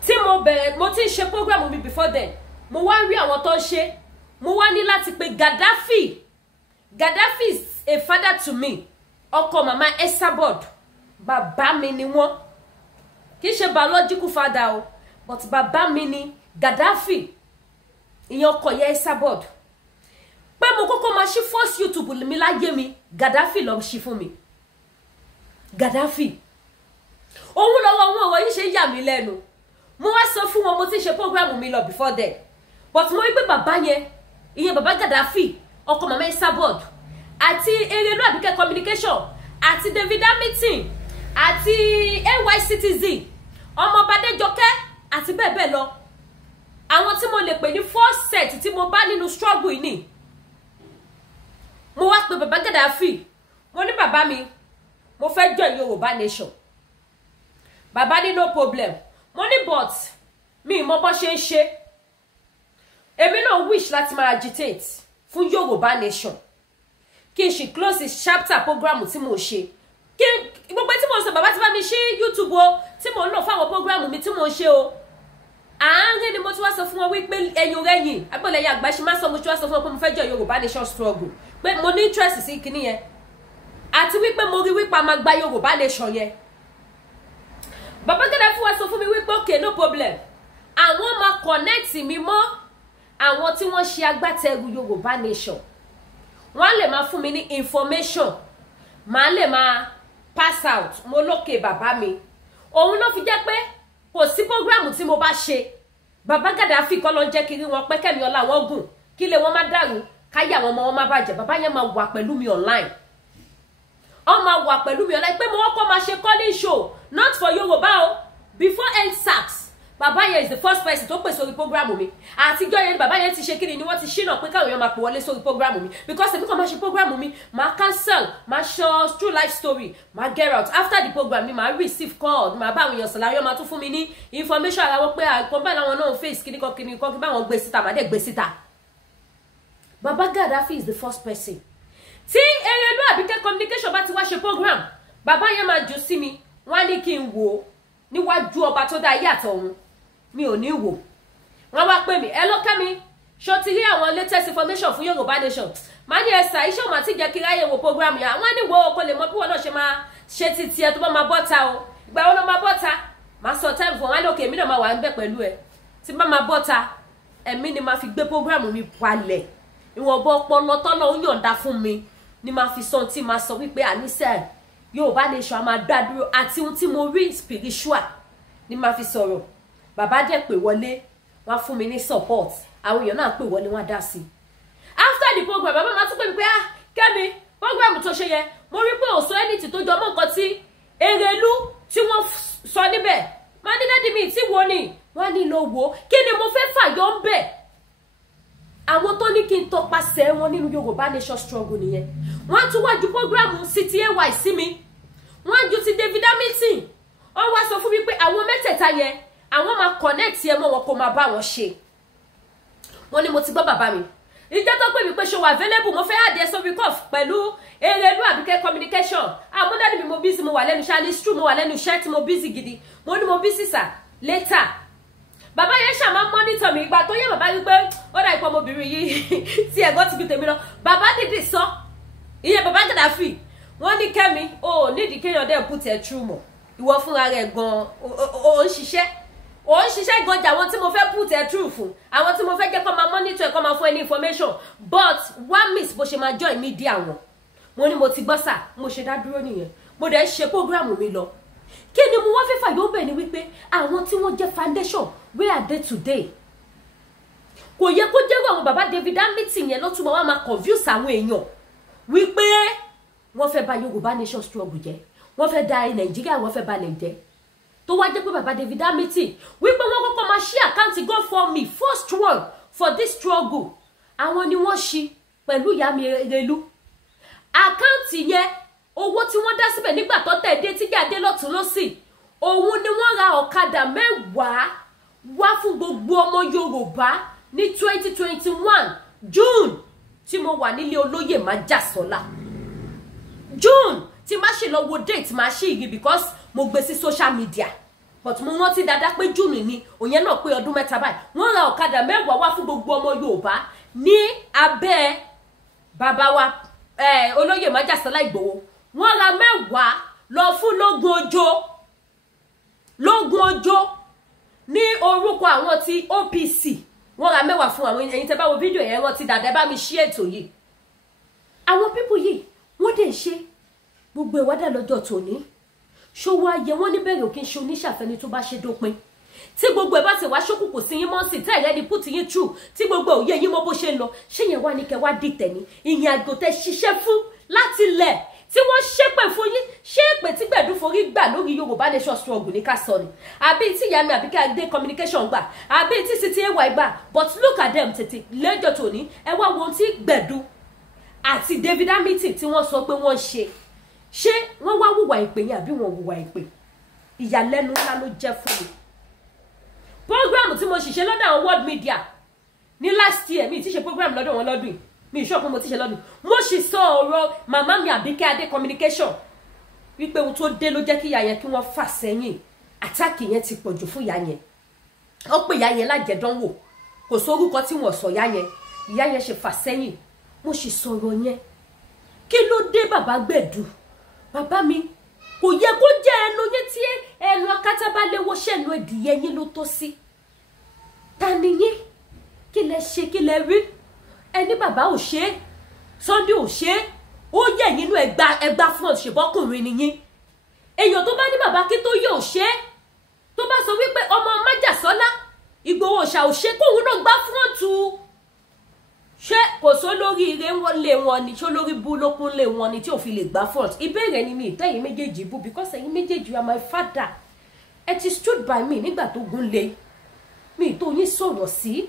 Tí mo bẹ̀rẹ̀ mo ti ń ṣe program mi before then mo wá rí àwọn tó ń ṣe mo wá ní láti pé Gaddafi is a father to me. Ọkọ mama Esabod bàbá mi ni wọ́n. Kì í ṣe biological father o but bàbá mi ni Gaddafi. Ìyẹn ọkọ yẹ Esabod. Pé mo kọ́kọ́ máa ṣí first YouTube mi láyé mi Gaddafi ló ṣí fún mi. Gaddafi. Òun lọ́wọ́ wọn ọ̀rọ̀ yìí ṣe yà mí lẹ́nu. Mo wá sọ fún wọn mo ti ṣe program mi lọ before then. But mo rí pé bàbá yẹn ìyẹn bàbá Gaddafi ọkọ mama Esabod àti Erelu Àbíkẹ́ communication àti David meeting àti AY Citizen ọmọ Bádéjọkẹ́ àti bẹ́ẹ̀ bẹ́ẹ̀ lọ àwọn tí mo lè pè ní first set tí mo bá nínú struggle yìí ni mo wá pè bàbá Gaddafi mo ní bàbá mi mo fẹ́ join Yorùbá Nation bàbá ní no problem mo ní but mi mọ bó ṣe ń ṣe èmi náà wish láti máa agitate fún Yorùbá Nation kí n ṣe close chapter program tí mo ṣe kí gbogbo tí mo sọ bàbá ti bá mi ṣe YouTube o tí mo ń lò fáwọn program mi tí mo ṣe o àárín ni mo ti wá sọ fún wọn wípé ẹ̀yin rẹ̀yìn agbọ̀lẹ̀yìn àgbàṣe má sọ mo ti wá sọ fún wọn pé mo fẹ́ jọ Yorùbá Nation struggle pé mo ní interest sí kinní yẹn àti wípé mo rí wípé a máa gba Yorùbá Nation yẹn bàbá Gaddafi wá sọ fún mi wípé okay no problem àwọn máa connect mi mọ́ àwọn tí wọ́n ṣe agbátẹrù Yorùbá Nation wọ́n lè máa fún mi ní information màá lè máa pass out mo lókè bàbá mi òun ló fi jẹ́ pé kò sí program tí mo bá ṣe bàbá Gaddafi kọ́ ló ń jẹ́ kiri wọn pé kẹ́mi ọlá wọn gùn kí lè wọ́n má dàrú káyà àwọn ọmọ wọn má bàjẹ́ bàbá yẹn máa wà pẹ̀lú mi online ó máa wà pẹ̀lú mi online pé mo wọ́n kọ́ máa ṣe calling show not for Yorùbá o before EndSARS bàbá yẹn is the first person tó pè sórí program mi àtijọ́ yẹn bàbá yẹn ti ṣe kíni ni wọ́n ti ṣínà pé káwọn èèyàn máa pè wọlé sórí program mi because èmi kàn máa ṣe program mi máa cancel máa ṣọ true life story máa get out after the program mi máa receive call máa bá àwọn èèyàn sọ̀rọ̀ àwọn máa tún fún mi ní information ara wọn pé àìkọ́ báyìí láwọn náà face kíní kan kí báwọn gbé síta máa dẹ̀ gbé síta. Baba Gaddafi is the first person tí Erelu Àbíkẹ́ communication bá ti wá ṣe program bàbá yẹn máa jù sí mi wọ́n á ní kí n wò níwájú ọba tó dá ayé àtọ̀run mi ò ní wò wọ́n wá pè mí ẹ ló kẹ́ mi ṣó ti rí àwọn latest information fún Yorùbá Nation máa ní ẹ̀sà iṣẹ́ òun àti ìjẹ́ kí ráyè wo program yà wọ́n ní wo kò lè mọ bí wọn náà ṣe máa ṣe ti tiẹ̀ tó bá máa bọ́ta o ìgbà wọn ló máa bọ́ta máa sọ time fún wọn lókè èmi náà máa wà ń bẹ̀ pẹ̀lú ẹ tí bá máa bọ́ta ẹ̀mí ni máa fi gbé program mi palẹ̀ ìwọ̀nba ọpọlọ tọ́lọ́ ń yọ̀ǹda fún mi ni máa fi sọ tí máa sọ wípé àníṣe Yorùbá Nation a máa dá dúró àti ohun tí mo rí spiritual ni máa fi sọ̀rọ̀ bàbá jẹ́ pé wọlé wọ́n fún mi ní support àwọn èèyàn náà pè wọlé wọ́n dá sí after the program bàbá máa tún pè mí pé Kẹ́mi program tó ṣe yẹn mo rí pé òsó ẹnìtì tó jọ mọ́ nǹkan tí Erelu tí wọ́n sọ níbẹ̀ máa ní dádì mi tí wo ni wọ́n ní lọ wò kí ni mo fẹ́ fàyọ ń bẹ̀ àwọn tó ní kí n tọpasẹ̀ wọn nínú Yorùbá Nation struggle nìyẹn wọ́n tún wájú program City AY sí mi wọ́n ju ti David meeting wọ́n wá sọ fún mi pé àwọn mẹ́tẹ̀ẹ̀ta yẹn àwọn máa connect ẹ mọ́ wọn kó máa bá wọn ṣe. Wọ́n ní mo ti gbọ́ bàbá mi ìjọ tó pè mí pé ṣe wà available mo fẹ́ àdé sórí cof pẹ̀lú Erelu Àbíkẹ́ communication àmúdání mi mo busy mo wà lẹ́nu iṣẹ́ alice true mo wà lẹ́nu iṣẹ́ tí mo busy gidi mo ní mo busy sà later bàbá yẹn ṣàmà monitor mi ìgbà tó yẹ bàbá wípé ó dà ipò ọmọbìnrin yìí tí ẹ̀gbọ́n ti fi tèmi lọ bàbá dìde sọ ìyẹn bàbá Gaddafi wọ́n ní Kẹ́mi o nídìí kéèyàn dẹ̀ put ẹ̀ true mọ̀ ìwọ fúnra rẹ̀ gan o ń ṣiṣẹ́ gan jà àwọn tí mo fẹ́ put ẹ̀ true fún àwọn tí mo fẹ́ jẹ́ kó máa monitor ẹ̀ kó máa fún ẹ ní information but one miss bó ṣe máa join media wọn mo ní mo ti gbọ́ sà mo ṣe dá dúró nìyẹn mo dẹ̀ ṣe program mi lọ kí ni mo wá fẹ́ fàyọ́ bẹ̀ ni wípé àwọn tí wọ́n jẹ́ foundation where are they today kò yẹ kó jẹ́ àwọn bàbá David Amity yẹn ló tún máa confuse àwọn èèyàn wípé wọ́n fẹ́ bà Yorùbá nation struggle jẹ́ wọ́n fẹ́ da Nàìjíríà wọ́n fẹ́ balẹ̀ jẹ́ tó wá jẹ́ pé bàbá David Amity wípé wọ́n kọ́kọ́ máa ṣí àkáǹtì GoFundMe first one for this struggle àwọn ni wọ́n ṣí pẹ̀lú ìyá mi Erelu àkáǹtì yẹn owó tí wọ́n dá síbẹ̀ nígbà tó tẹ̀ dé tí jáde lọ́tún lọ́sì òun ni wọ́n ra ọ̀kadà 10 wá fún gbogbo ọmọ Yorùbá ní 2021 June tí mo wà nílé olóyè Májàsọ́lá June tí má ṣe lọ wo date má ṣe igi because mo gbé sí social media but mo rántí dáadáa pé June ni òyìn náà pé ọdún 3 báyìí wọ́n ra ọ̀kadà 10 wá fún gbogbo ọmọ Yorùbá ní abẹ́ bàbá wa olóyè Májàsọ́lá Ìgbòho wọ́n ra 10 lọ fún lógún ọjọ́ ní orúkọ àwọn tí OPC wọ́n ra 10 fún àwọn ẹ̀yin tẹ́ bá wo fídíò yẹn rántí dáadáa bá mi ṣí ètò yìí àwọn pípù yìí wọ́n dẹ̀ ṣe gbogbo ìwádà lọ́jọ́ tòní ṣòwò ayé wọn níbẹ̀rẹ̀ òkè ṣe oníṣàfẹ́ni tó bá ṣe dópin tí gbogbo ẹ̀ bá ti wá ṣókùnkùn sí yín mọ́ sí tẹ́lẹ̀ ní put yín true tí gbogbo òye yín mọ́ bó ṣe ń lọ ṣé yẹn wá ní kẹ́ wá dìtẹ̀ ní ìyìn àjò tẹ́ ṣiṣẹ́ fún láti lẹ̀ tí wọ́n ṣépè fún yín ṣé èpè tí Gbẹ̀du forí gbà lórí Yorùbá nation struggle ní ká sọ ni àbí tí ìyá mi Àbíkẹ́ Adé communication gbà àbí tí CTAY gbà but look at them tètè lẹ́jọ́ tòní ẹ wá wọn tí Gbẹ̀du àti David Amity tí wọ́n sọ pé wọ́n ṣé wọ́n wá wùwà ìpè yẹn àbí wọ́n wùwà ìpè ìyàlẹ́nu ńlá ló jẹ́ fún mi program tí mo ṣiṣẹ́ lọ́dọ̀ àwọn world media ní last year mi ti ṣe program lọ́dọ̀ wọn lọ́dún yìí mi ìṣọ́ pé mo ti ṣe lọ́dún mo sì sọ ọ̀rọ̀ màmá mi Àbíkẹ́ Adé communication wípé ohun tó dé ló jẹ́ kí ìyá yẹn kí wọ́n fà sẹ́yìn àtàkì yẹn ti pọ̀jù fún ìyá yẹn ó pè ìyá yẹn lájẹ̀dánwò kò sórúkọ tí wọ́n sọ ìyá yẹn ṣe fà sẹ́yìn mo sì sọ̀rọ̀ yẹn kí ló dé bàbá Gbẹ̀du bàbá mi kò yẹ kó jẹ́ ẹnu yẹn tí ẹnu akátá bá léwó ṣẹ̀nu ẹ̀dìyẹ yín ló tó sí ta ni yín kí lẹ ṣe kí lẹ rí ẹni bàbá ò ṣe Sunday ò ṣe ó yẹ nínú ẹgbà fún ọ̀ṣẹ̀bọ́kùnrin ni yín èèyàn tó bá ní bàbá kí tó yẹ ò ṣe tó bá sọ wípé ọmọ Májàsọ́lá Ìgbòho òòṣà ò ṣe kóhun náà gbá fún ọ̀tún ṣé kò só lórí ire lé wọn ni ṣó lórí bú lókun lé wọn ni tí ò fi lè gbá front ìbéèrè ni mi ìtẹ́yìn méjèèjì bú because ẹ̀yin méjèèjì are my father ẹ ti stood by me nígbà tó gún lé mi ìtò yín sọ̀rọ̀ sí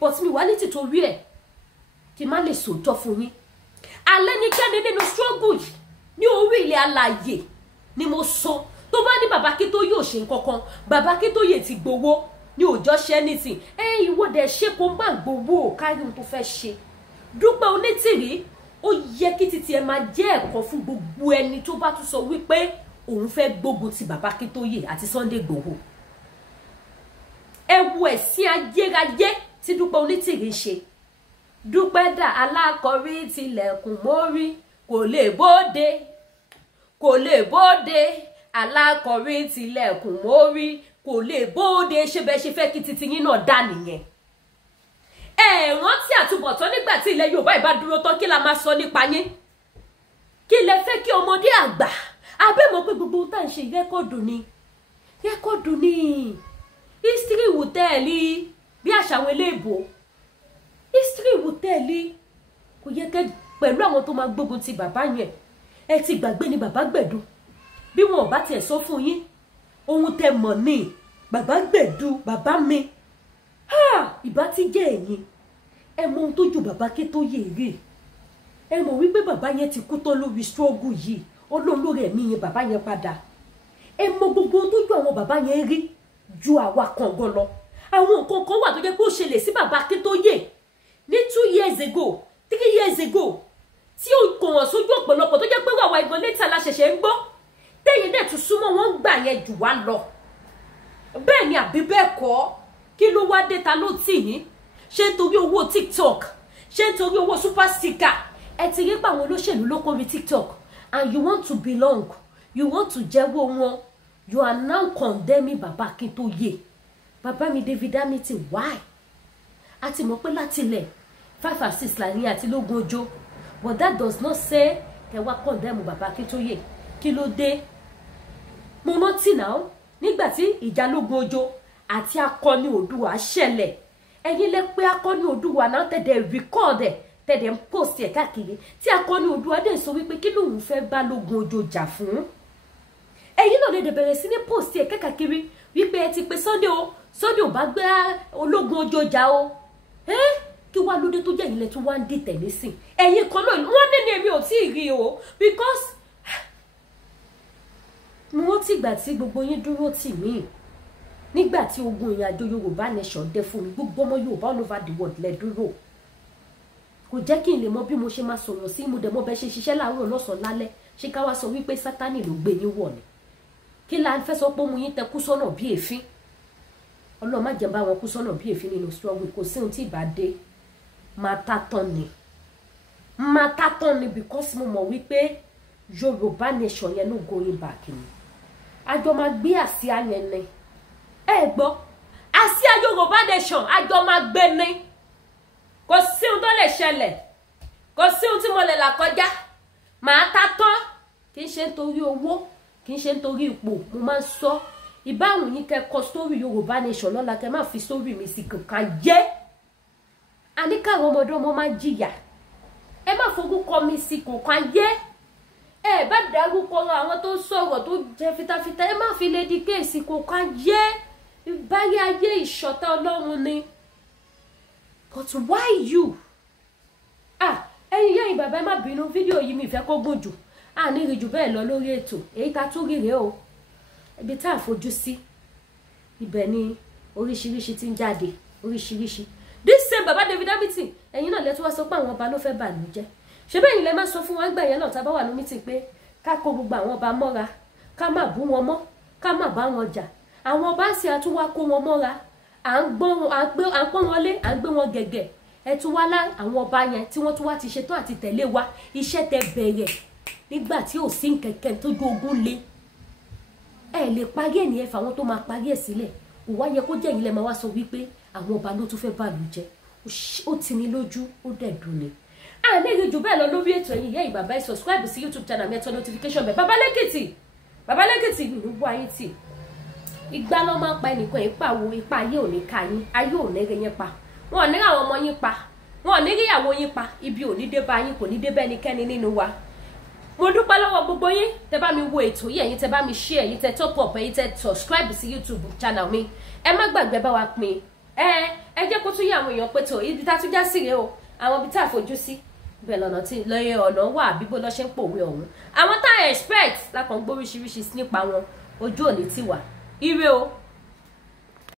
but mi wà ní tìtorí ẹ̀ kí má lè sòótọ́ fún yín alẹ́ ní kẹ́ni nínú struggle yìí ní orí ilẹ̀ alààyè ni mo sọ tó bá ní bàbá kí tó yóò ṣe nǹkankan bàbá kí tó yè ti gbowó ní òjọ́ ṣe anything ìwọ́dẹ̀ ṣe kó má gbowó kárí ohun tó fẹ́ ṣe Dúpẹ́ Onítìrí ó yẹ kí títí ẹ máa jẹ́ ẹ̀kọ́ fún gbogbo ẹni tó bá tún sọ wípé òun fẹ́ gbógun ti bàbá Akíntóyè àti Sunday Igboho ẹ wo ẹ̀sìn ayérayé tí Dúpẹ́ Onítìrí ṣe Dúpẹ́ dà alákọ̀rí tilẹ̀kùn mórí kò lè bóde alákọ̀rí tilẹ̀kùn mórí kò lè bóde ṣe bẹ́ẹ̀ ṣe fẹ́ kí titi yín náà dá nìyẹn rántí àtúbọ̀tán nígbà tí ilẹ̀ Yorùbá ìbá dúró tán kí la máa sọ nípa yín kí lẹ fẹ́ kí ọmọdé àgbà abẹ́mọ̀ pé gbogbo ohun tá à ń ṣe rẹ́kọ̀dù ni history wò tẹ́ẹ̀lì bí àṣà àwọn eléèbó history wò tẹ́ẹ̀lì kò yẹ kẹ́ pẹ̀lú àwọn tó máa gbógun ti bàbá yẹn ẹ ti gbàgbé ni bàbá Gbẹ̀du bí wọn ò bá tiẹ̀ sọ fún yín ohun tẹ́ mọ̀ ní bàbá Gbẹ̀du bàbá mi ìbá ti jẹ́ ẹ̀yin ẹ mọ ohun tó ju bàbá Akíntóyè rí ẹ mọ̀ wípé bàbá yẹn ti kú tó lórí struggle yìí olórí ẹ̀mí yẹn bàbá yẹn padà ẹ mọ gbogbo ohun tó ju àwọn bàbá yẹn rí ju àwa kan gan lọ àwọn nǹkan kan wà tó jẹ́ pé ó ṣẹlẹ̀ sí bàbá Akíntóyè ní 2 years ago 3 years ago tí ó kò hàn sójú ọ̀pọ̀lọpọ̀ tó jẹ́ pé wàwà ìgbọ̀n létà la ṣẹ̀ṣẹ̀ ń gbọ́ tẹ́yìn dẹ̀ tún súnmọ́ wọn gbà yẹn jù wá lọ bẹ́ẹ̀ ni àbí bẹ́ẹ̀ kọ́ kí ló wá dé ta ló tì yín ṣé nítorí owó TikTok ṣé nítorí owó super sticker ẹ ti rí pé àwọn olóṣèlú ló kórí TikTok and you want to belong you want to jẹ́wọ́ wọn you are now condemning bàbá Akíntóyè bàbá mi David Amity why a ti mọ̀ pé láti ilẹ̀ 5 and 6 láàrin àti lógún ọjọ́ but that does not say ẹ wá condemn bàbá Akíntóyè kí ló dé mo rántí náà nígbà tí ìjà lógún ọjọ́ àti akọni Oòduà ṣẹlẹ̀ ẹ̀yin lẹ pé akọni Oòduà náà tẹ̀dẹ̀ record ẹ̀ tẹ̀dẹ̀ ń post ẹ̀ káàkiri tí akọni Oòduà dẹ̀ sọ wípé kí lòun fẹ́ bá lógún ọjọ́ jà fún ẹ̀yin náà lè bẹ̀rẹ̀ sí ní post ẹ̀ káàkiri wípé ẹ ti pé Sunday ò bá gbé ológun ọjọ́ jà o kí wá lóde tó jẹ́ ìlẹ̀ tó wá ń dìtẹ̀ nísìn ẹ̀yin kan náà wọ́n ní èmi ò tí ì rí o because mo ti gbà tí gbogbo yín dúró tì mí nígbà tí ogun ìrìnàjò Yorùbá nation dé fún mi gbogbo ọmọ Yorùbá all over the world lẹ dúró kò jẹ́ kí n lè mọ bí mo ṣe máa sọ̀rọ̀ sí mo dẹ̀ mọ́ bẹ́ ṣe ṣiṣẹ́ láàárọ̀ lọ́sàn-án lálẹ́ ṣé ká wá sọ wípé Sátánì ló gbé yín wọ̀ ni kí la fẹ́ sọ pé mo yín tẹ kú sọ́nà bí èéfín Ọlọ́run má jẹ́ bá wọn kú sọ́nà bí èéfín nínú struggle kò sí ohun tí ìbá dé máa tátán ni because mo mọ̀ wípé Yorùbá nation yẹn ló going back ni àjọ máa gbé àsíá yẹn ni ẹ gbọ́ àsíá Yorùbá nation àjọ máa gbé ni kò sí ohun tó lè ṣẹlẹ̀ kò sí ohun tí mo lè là kọjá máa tátán kì í ṣe nítorí owó kì í ṣe nítorí ipò mo máa ń sọ ìbáwùn yín kẹ́kọ̀ọ́ sórí Yorùbá nation lọ́la kẹ́ má fi sórí mi sí kankan jẹ́ àní káwọn ọmọdé ọmọ máa jìyà ẹ má forúkọ mi sí kankan jẹ́ ẹ bá dárúkọ àwọn tó sọ̀rọ̀ tó jẹ́ fitafita ẹ má fi lè di kéèsì kankan jẹ́ ìbáyé ayé ìṣọ̀tá Ọlọ́run ni but why you ẹ̀yin yẹ̀yin bàbá ẹ má bínú fídíò yìí mi ìfẹ́ kó gùn jù ní rí jù bẹ́ẹ̀ lọ lórí ètò èyí ta tún rí rèé o ibi tá a fojú sí ibẹ̀ ni oríṣiríṣi tí ń jáde oríṣiríṣi this same baba David Amity ẹ̀yin náà lẹ́tọ́ wá sọ pé àwọn ọba ló fẹ́ bà ló jẹ́ ṣé bẹ́ẹ̀ ni lẹ́ máa sọ fún wa gbà yẹn náà tá a bá wà ní meeting pé ká kó gbogbo àwọn ọba mọ́ra ká má bú wọn mọ́ ká má bá wọn jà àwọn ọba sì á tún wá kó wọn mọ́ra à ń pọ́n wọn lé à ń gbé wọn gẹ̀gẹ̀ ẹ tún wá lá àwọn ọba yẹn tí wọ́n tún wá ti ṣetán àti tẹ̀lé wa iṣẹ́ tẹ bẹ̀rẹ̀ nígbà tí ò sí kẹ̀kẹ́ tó ju ogun lé ẹ lè parí ẹ̀ ní ẹ̀fà àwọn tó máa parí ẹ̀ sílẹ̀ kò wá yẹ kó jẹ́ ìyìn lẹ́ máa wá sọ wípé àwọn ọba ló tún fẹ́ bà lù jẹ́ ó ti ní lójú ó dẹ̀ dùn ni àní ìrìnjù bẹ́ẹ̀ lọ lórí ètò ẹ̀yìn ìyá ìbàbá ẹ̀ subscribe sí YouTube channel mẹ́tọ́ notification bẹ̀ Baba Lẹ́kìtì nínú bó ayé tì ìgbà lọ́ máa ń pa ẹnìkan ipa wo ipa ayé ò ní ká yín ayé ò ní rí yín pa wọn ò ní àwọn ọmọ yín pa wọn ò ní rí ìyàwó yín pa ibi ò ní dé bá yín kò ní dé bẹ́ẹ̀ nikẹ́ni nínú wa mo dúpẹ́ lọ́wọ́ gbogbo yín tẹ́ bá mi wo ètò yìí ẹ̀yin tẹ́ bá mi share ẹ̀yin tẹ́ top up ẹ̀yin tẹ́ subscribe sí YouTube channel mi ẹ má gbàgbé bá wa pín ẹ jẹ́ kó tún yé àwọn èèyàn pé tó ibi tá tún já sí rèé o àwọn ibi tá a fojú sí bẹ́ẹ̀ lọ́nà tí lọ́yẹ ọ̀nà wà bíbó lọ́ ṣe ń pòwe ọ̀hún àwọn tá a expect lákàn gbóríṣiríṣi nípa wọn ojú òní ti wà ire o.